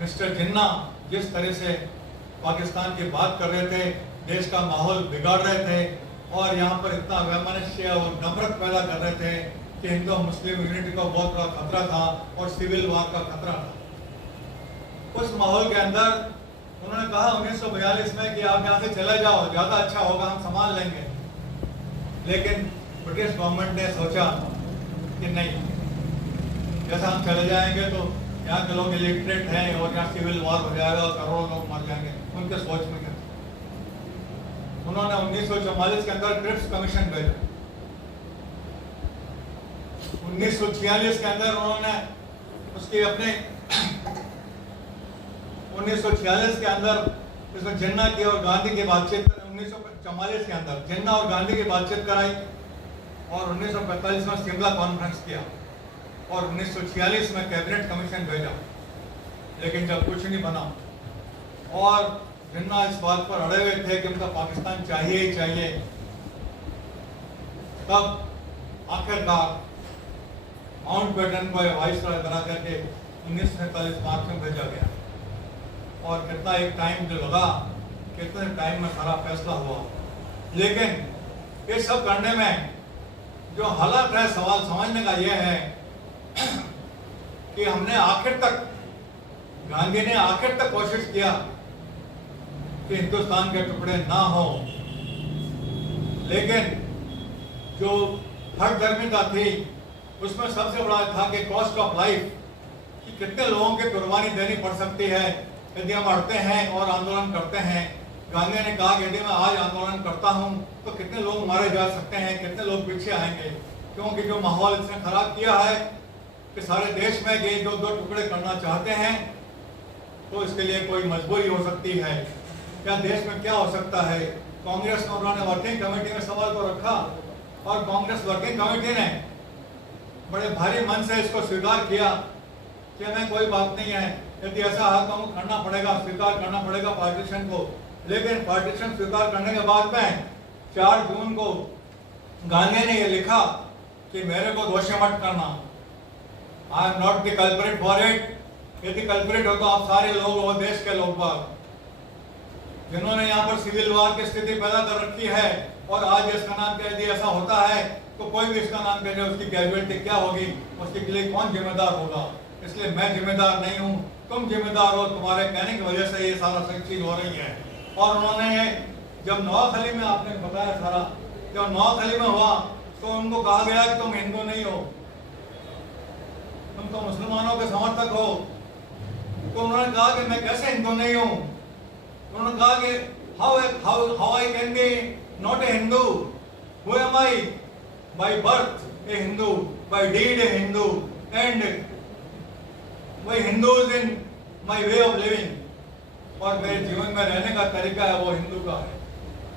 मिस्टर जिन्ना जिस तरह से पाकिस्तान की बात कर रहे थे, देश का माहौल बिगाड़ रहे थे और यहाँ पर इतना वैमनस्य और नफरत पैदा कर रहे थे कि हिंदू मुस्लिम यूनिटी को बहुत बड़ा खतरा था और सिविल वॉर का खतरा था। उस माहौल के अंदर उन्होंने कहा 1942 में कि आप यहाँ से चले जाओ, ज्यादा अच्छा होगा, हम संभाल लेंगे। लेकिन ब्रिटिश गवर्नमेंट ने सोचा कि नहीं, जैसा हम चले जाएंगे तो यहाँ के लोग इलिटरेट हैं और यहाँ सिविल वॉर हो जाएगा और करोड़ों लोग मर जाएंगे। उनके सोच में क्या, उन्होंने 1944 के अंदर क्रिप्स कमीशन भेजा। 1946 के अंदर उन्होंने उसकी अपने 1946 के अंदर इसमें जिन्ना की और गांधी की बातचीत, 1944 के अंदर जिन्ना और गांधी की बातचीत कराई और 1945 में शिमला कॉन्फ्रेंस किया और 1946 में कैबिनेट कमीशन भेजा। लेकिन जब कुछ नहीं बना और जिन्ना इस बात पर अड़े हुए थे कि उनका पाकिस्तान चाहिए ही चाहिए, तब आखिरकार माउंटबेटन को वाइसरॉय बना करके 1947 मार्च में भेजा गया। और कितना एक टाइम जो लगा, कितने टाइम में सारा फैसला हुआ। लेकिन ये सब करने में जो हालत है, सवाल समझने का यह है कि हमने आखिर तक, गांधी ने आखिर तक कोशिश किया कि हिंदुस्तान के टुकड़े ना हो, लेकिन जो हठधर्मिता थी उसमें सबसे बड़ा था कि कॉस्ट ऑफ लाइफ, कि कितने लोगों की कुर्बानी देनी पड़ सकती है यदि हम अड़ते हैं और आंदोलन करते हैं। गांधी ने कहा कि यदि मैं आज आंदोलन करता हूं तो कितने लोग मारे जा सकते हैं, कितने लोग पीछे आएंगे, क्योंकि जो माहौल इसने खराब किया है कि सारे देश में ये जो दो टुकड़े करना चाहते हैं तो इसके लिए कोई मजबूरी हो सकती है। क्या देश में क्या हो सकता है? कांग्रेस में उन्होंने वर्किंग कमेटी में सवाल को रखा और कांग्रेस वर्किंग कमेटी ने बड़े भारी मन से इसको स्वीकार किया कि हमें कोई बात नहीं है, यदि ऐसा है तो हमको करना पड़ेगा, स्वीकार करना पड़ेगा पार्टीशन को। लेकिन पार्टीशन स्वीकार करने के बाद में 4 जून को गांधी ने ये लिखा कि मेरे को दोषी मत करना, I am not the culprit for it. यदि कल्प्रिट हो तो आप सारे लोग हो, देश के लोग बाग जिन्होंने यहाँ पर सिविल वॉर की स्थिति पैदा कर रखी है, और आज इसका नाम कह दिया, ऐसा होता है तो कोई भी इसका नाम कह दे, उसकी कैजुअलिटी क्या होगी, उसके लिए कौन जिम्मेदार होगा। इसलिए मैं जिम्मेदार नहीं हूँ, तुम जिम्मेदार हो, तुम्हारे कहने की वजह से ये सारा सब चीज हो रही है। और उन्होंने जब नवाखली में, आपने बताया सारा, जब नवाखली में हुआ तो उनको कहा गया कि तुम हिंदू नहीं हो, तुम तो मुसलमानों के समर्थक हो। तो उन्होंने कहा कि मैं कैसे हिंदू नहीं हूँ। उन्होंने कहा कि how I can be not a Hindu, who am I, by birth a Hindu, by deed a Hindu, and by Hindus in my way of living और मेरे जीवन में रहने का तरीका है वो हिंदू का है।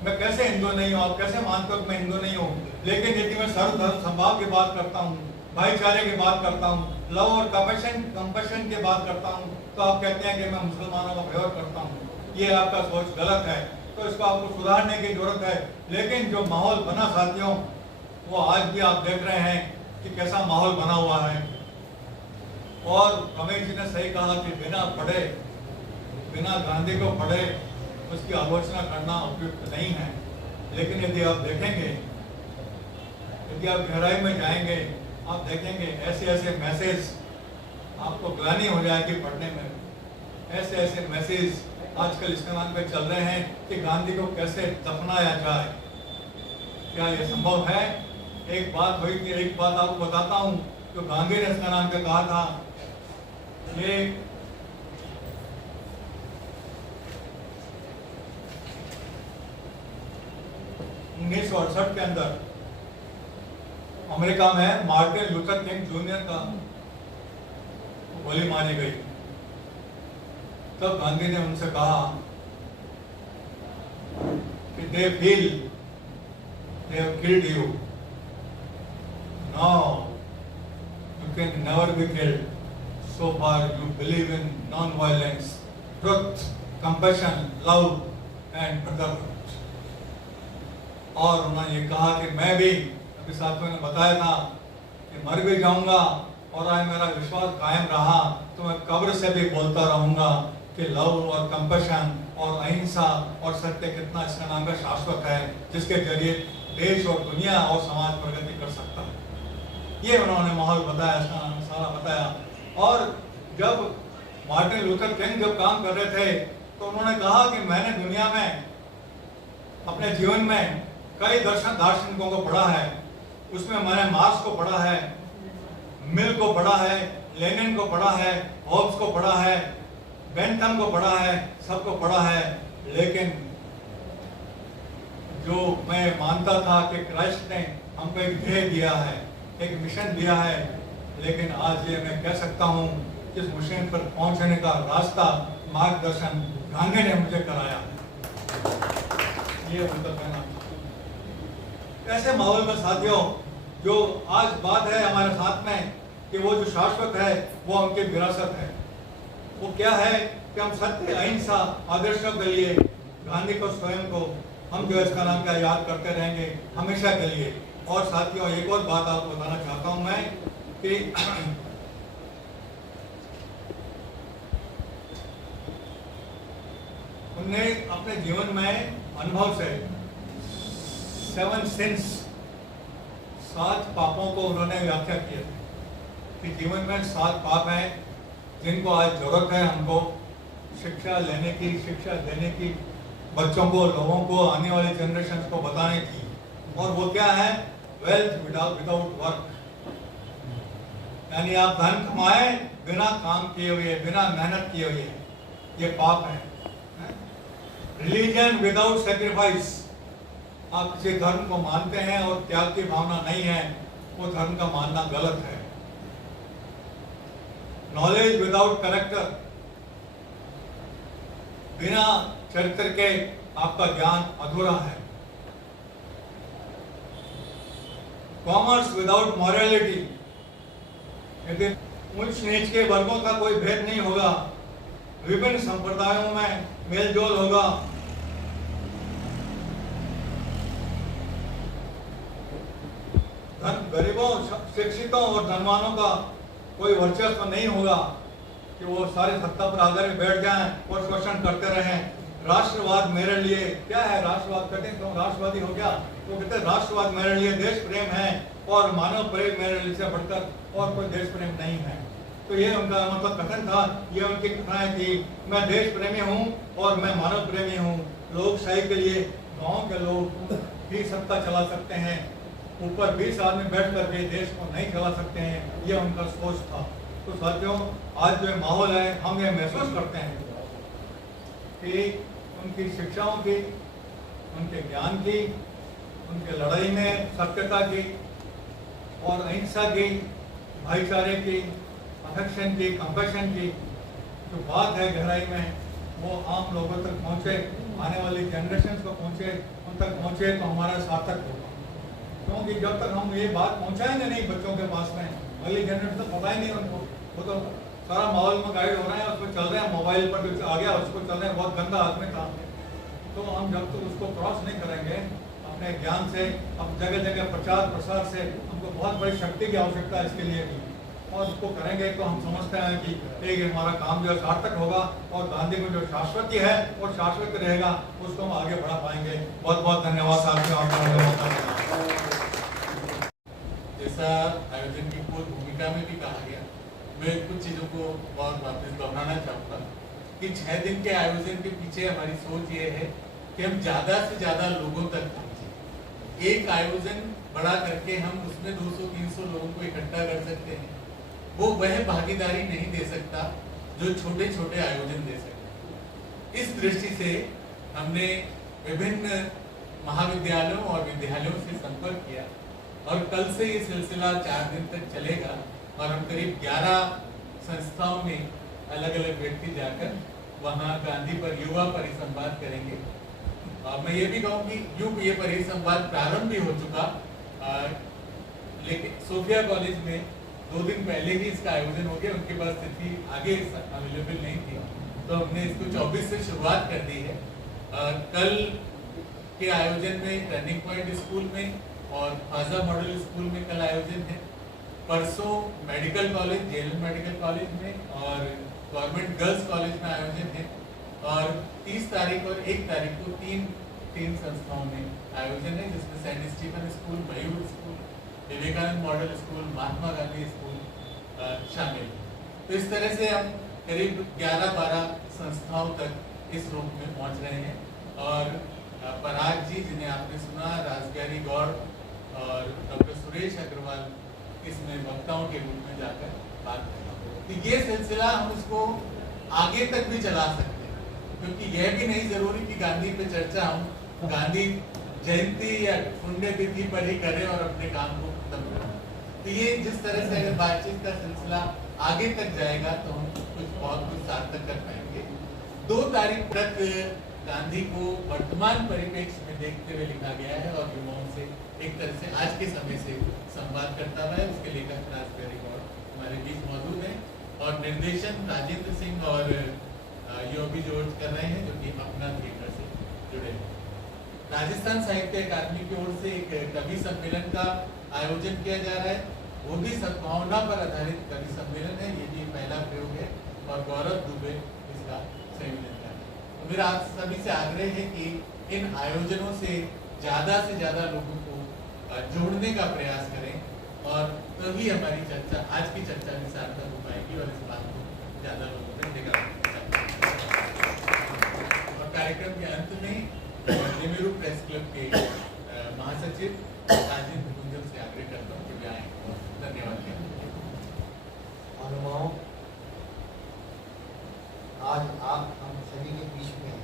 मैं कैसे हिंदू नहीं हूँ, आप कैसे मानते हो कि मैं हिंदू नहीं हूँ? लेकिन यदि मैं सर्वधर्म संभाव की बात करता हूँ, भाईचारे की बात करता हूँ, लव और कंपैशन की बात करता हूँ, तो आप कहते हैं कि मैं मुसलमानों का फेवर करता हूँ। ये आपका सोच गलत है, तो इसको आपको सुधारने की जरूरत है। लेकिन जो माहौल बना साथियों, वो आज भी आप देख रहे हैं कि कैसा माहौल बना हुआ है। और रमेश जी ने सही कहा कि बिना पढ़े, बिना गांधी को पढ़े उसकी आलोचना करना उपयुक्त नहीं है। लेकिन यदि आप देखेंगे, यदि आप गहराई में जाएंगे, आप देखेंगे ऐसे ऐसे मैसेज आपको ग्लानि हो जाएगी पढ़ने में। ऐसे ऐसे मैसेज आजकल इस नाम पे चल रहे हैं कि गांधी को कैसे दफनाया जाए। क्या ये संभव है? एक बात हुई कि एक बात आपको बताता हूँ, जो गांधी ने इसका नाम पे कहा था, ये 1968 के अंदर अमेरिका में मार्टिन लूथर किंग जूनियर का गोली मारी गई। तब गांधी ने उनसे कहा कि they feel they have killed you. Now you can never be killed. So far you believe in non-violence, truth, compassion, love and brotherhood. और उन्होंने ये कहा कि मैं भी, अभी साथियों ने बताया था कि मर भी जाऊंगा और आज मेरा विश्वास कायम रहा तो मैं कब्र से भी बोलता रहूंगा कि लव और कंपैशन और अहिंसा और सत्य कितना इसका नाम का शाश्वत है, जिसके जरिए देश और दुनिया और समाज प्रगति कर सकता है। ये उन्होंने माहौल बताया, इसका नाम सारा बताया। और जब मार्टिन लूथर किंग जब काम कर रहे थे तो उन्होंने कहा कि मैंने दुनिया में अपने जीवन में कई दार्शनिकों को पढ़ा है। उसमें मैंने मार्क्स को पढ़ा है, मिल को पढ़ा है, लेनिन को पढ़ा है, होब्स को पढ़ा है, बेंथम को पढ़ा है, सबको पढ़ा है। लेकिन जो मैं मानता था कि क्राइस्ट ने हमको एक ध्येय दिया है, एक मिशन दिया है, लेकिन आज ये मैं कह सकता हूँ कि इस मिशन पर पहुंचने का रास्ता, मार्गदर्शन गांधी ने मुझे कराया। ये उनका कहना। ऐसे माहौल में साथियों, जो आज बात है हमारे साथ में कि वो जो शाश्वत है वो उनकी विरासत है। वो क्या है कि हम सत्य अहिंसा आदर्शों के लिए गांधी को स्वयं को हम जो इसका नाम क्या याद करते रहेंगे हमेशा के लिए। और साथियों, एक और बात आपको बताना चाहता हूं मैं कि उन्होंने अपने जीवन में अनुभव से 7 सिंस, 7 पापों को उन्होंने व्याख्या किया कि जीवन में 7 पाप हैं जिनको आज जरूरत है हमको शिक्षा लेने की, शिक्षा देने की, बच्चों को, लोगों को, आने वाले जनरेशन को बताने की। और वो क्या है? वेल्थ विदाउट वर्क, यानी आप धन कमाए बिना काम किए हुए, बिना मेहनत किए हुए, ये पाप है। रिलीजन विदाउट सेक्रीफाइस, आप किसी धर्म को मानते हैं और त्याग की भावना नहीं है, वो धर्म का मानना गलत है। नॉलेज विदाउट कैरेक्टर, बिना चरित्र के आपका ज्ञान अधूरा है। कॉमर्स विदाउट मॉरलिटी, यदि ऊंच नीच के वर्गों का कोई भेद नहीं होगा, विभिन्न संप्रदायों में मेलजोल होगा, गरीबों, शिक्षितों और धनवानों का कोई वर्चस्व नहीं होगा कि वो सारे सत्ता पर आकर बैठ जाएं और शोषण करते रहें। राष्ट्रवाद मेरे लिए क्या है? राष्ट्रवाद कहते हैं तो राष्ट्रवादी हो गया, तो कहते हैं राष्ट्रवाद मेरे लिए देश प्रेम है और मानव प्रेम मेरे लिए से बढ़कर और कोई देश प्रेम नहीं है। तो ये उनका मतलब कथन था, ये उनकी कथाएं थी। मैं देश प्रेमी हूँ और मैं मानव प्रेमी हूँ। लोकशाही के लिए गाँव के लोग भी सत्ता चला सकते हैं, ऊपर 20 आदमी बैठ करके देश को नहीं चला सकते हैं, ये उनका सोच था। तो साथियों, आज जो माहौल है, हम ये महसूस करते हैं कि उनकी शिक्षाओं की, उनके ज्ञान की, उनके लड़ाई में सत्यता की और अहिंसा की, भाईचारे की, अफेक्शन की, कंपैशन की, जो बात है गहराई में वो आम लोगों तक पहुँचे, आने वाली जनरेशन को पहुँचे, उन तक पहुँचे तो हमारा सार्थक होगा। क्योंकि जब तक हम ये बात पहुँचाएंगे नहीं बच्चों के पास में, अगली जनरेशन तो पता ही नहीं उनको, वो तो सारा माहौल में गाइड हो रहे हैं, उसको चल रहे हैं, मोबाइल पर जो आ गया उसको चल रहे हैं, बहुत गंदा आदमी था। तो हम जब तक उसको क्रॉस नहीं करेंगे अपने ज्ञान से, अब जगह जगह प्रचार प्रसार से हमको बहुत बड़ी शक्ति की आवश्यकता है इसके लिए भी, और उसको करेंगे तो हम समझते हैं कि एक हमारा काम जो है सार्थक होगा और गांधी को जो शाश्वती है और शाश्वत रहेगा उसको हम आगे बढ़ा पाएंगे। बहुत बहुत धन्यवाद साथियों। जैसा आयोजन की पूर्व भूमिका में भी कहा गया, मैं कुछ चीज़ों को और वापस दोहराना चाहूँगा कि 6 दिन के आयोजन के पीछे हमारी सोच ये है कि हम ज़्यादा से ज़्यादा लोगों तक पहुँचे। एक आयोजन बड़ा करके हम उसमें 200-300 लोगों को इकट्ठा कर सकते हैं, वो वह भागीदारी नहीं दे सकता जो छोटे छोटे आयोजन दे सकता। इस दृष्टि से हमने विभिन्न महाविद्यालयों और विद्यालयों से संपर्क किया और कल से ये सिलसिला 4 दिन तक चलेगा और हम करीब 11 संस्थाओं में अलग अलग व्यक्ति जाकर वहाँ गांधी पर युवा परिसंवाद करेंगे। और मैं ये भी कहूँ कि यूँ ये परिसंवाद प्रारंभ भी हो चुका, लेकिन सोफिया कॉलेज में 2 दिन पहले ही इसका आयोजन हो गया, उनके पास स्थिति आगे अवेलेबल नहीं थी, तो हमने इसको 24 से शुरुआत कर दी है। कल के आयोजन में टर्निंग पॉइंट स्कूल में और फाजा मॉडल स्कूल में कल आयोजन है। परसों medical college, JLN medical college में और गवर्नमेंट गर्ल्स कॉलेज में आयोजन है। और 30 तारीख और 1 तारीख को तीन संस्थाओं में आयोजन है, जिसमें सेंट स्टीफन स्कूल, मयूर school, Vivekananda model school, Mahatma Gandhi school शामिल। तो इस तरह से हम करीब 11-12 संस्थाओं तक इस रूप में पहुंच रहे हैं। और पराग जी, जिन्हें आपने सुना, राजबिहारी गौड़ और डॉक्टर सुरेश अग्रवाल इसमें वक्ताओं के रूप में जाकर बात करें। तो ये सिलसिला हम इसको आगे तक भी चला सकते हैं, क्योंकि यह भी नहीं जरूरी कि गांधी पे चर्चा हम गांधी जयंती या पुण्यतिथि पर ही करें और अपने काम को खत्म करें। तो ये जिस तरह से अगर बातचीत का सिलसिला आगे तक जाएगा तो हम बहुत कुछ सार्थक कर पाएंगे। 2 तारीख तक गांधी को वर्तमान परिप्रेक्ष्य में देखते हुए लिखा गया है और युवाओं से एक तरह से आज के समय से संवाद करता हुआ है। उसके लेखक राजबिहारी गौड़ हमारे बीच मौजूद हैं और निर्देशन राजेंद्र सिंह और योगी जॉर्ज कर रहे हैं, जो कि अपना थिएटर से जुड़े हैं। राजस्थान साहित्य अकादमी की ओर से एक कवि सम्मेलन का आयोजन किया जा रहा है, वो भी सद्भावना पर आधारित कवि सम्मेलन है। ये भी पहला प्रयोग है और गौरव दुबे इसका संयोजन कर रहे हैं। तो मेरा आप सभी से आग्रह है कि इन आयोजनों से ज़्यादा लोगों को जोड़ने का प्रयास करें और तभी हमारी चर्चा, आज की चर्चा भी सार्थक हो पाएगी और इस बात को ज़्यादा लोगों तक लेकर। और कार्यक्रम के अंत में नेहरू प्रेस क्लब के महासचिव राजेंद्र गुंजल से आग्रह करता हूँ कि वे आए और धन्यवाद दें। अनुभाव, आज आप हम सभी के बीच में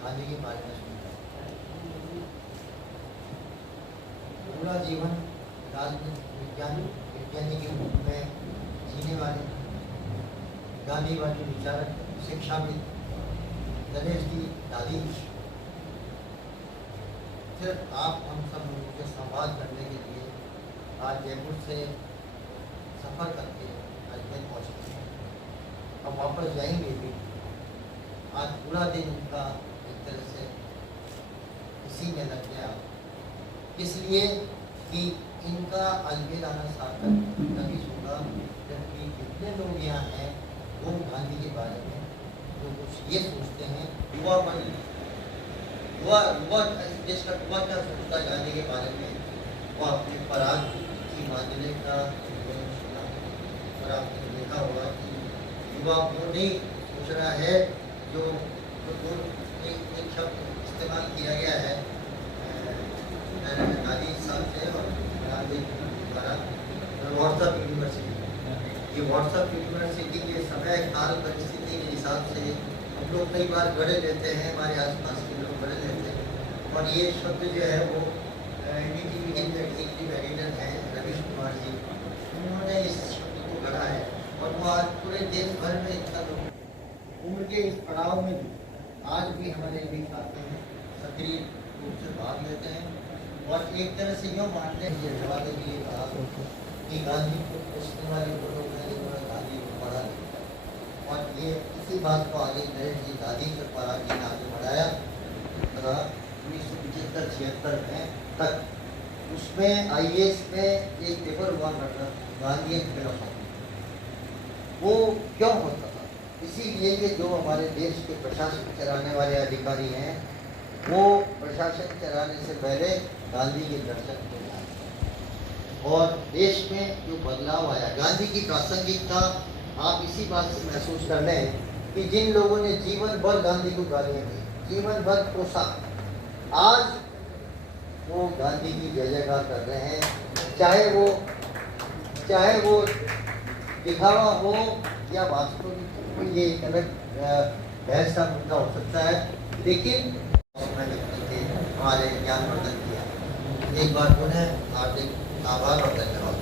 गांधी के बारे में सुनते हैं। पूरा जीवन राजनीति विज्ञानी के रूप में जीने वाले गांधीवादी विचारक, शिक्षाविद गणेश जी दादी, सिर्फ आप हम सब लोगों के संवाद करने के लिए आज जयपुर से सफ़र करके अजमेर पहुँचे हैं। अब वापस जाएंगे भी। आज पूरा दिन उनका एक तरह से इसी में लग गया, इसलिए कि इनका अजमेर आना सार्थक तभी होगा जबकि कितने लोग यहाँ हैं वो गांधी के बारे में जो कुछ ये सोचते हैं। युवा देश का युवा क्या सोचता है गांधी के बारे में, वो अपने पराग की मांझने का सुना और आपने देखा होगा कि युवा वो नहीं सोच रहा है जो एक शब्द इस्तेमाल किया गया है गांधी साहब से और गांधी द्वारा, व्हाट्सएप यूनिवर्सिटी। ये व्हाट्सएप यूनिवर्सिटी के समय काल परिस्थिति के हिसाब से हम लोग कई बार गढ़े लेते हैं, हमारे आसपास के लोग गढ़े लेते हैं और ये शब्द जो है वो NDTV के एग्जीक्यूटिव एडिटर हैं रवीश कुमार जी, उन्होंने इस देश भर में इतना लोग उम्र के इस पड़ाव में भी आज भी हमारे भी खाते हैं, सक्रिय रूप से भाग लेते हैं और एक तरह से यूँ मानते हैं ये जवाब के लिए कहा कि गांधी को पूछने वाले वो लोग हैं जिन्होंने गांधी को पढ़ा नहीं और ये इसी बात को आगे नरेंद्र जी गांधी के पढ़ा के आगे बढ़ाया 1975-76 में तक। उसमें IAS में एक पेपर हुआ करता गांधी एंड फिलोसॉफी, वो क्यों होता था? इसीलिए कि जो हमारे देश के प्रशासन चलाने वाले अधिकारी हैं वो प्रशासन चलाने से पहले गांधी के दर्शन को जाए और देश में जो बदलाव आया गांधी की प्रासंगिकता आप इसी बात से महसूस कर लें कि जिन लोगों ने जीवन भर गांधी को गालियाँ दी, जीवन भर कोसा, आज वो गांधी की जय जयकार कर रहे हैं। चाहे वो दिखावा हो या वास्तविक, ये एक अलग बहस का मुद्दा हो सकता है, लेकिन हमारे ज्ञानवर्धन किया। एक बार पुनः हार्दिक आभार और धन्यवाद।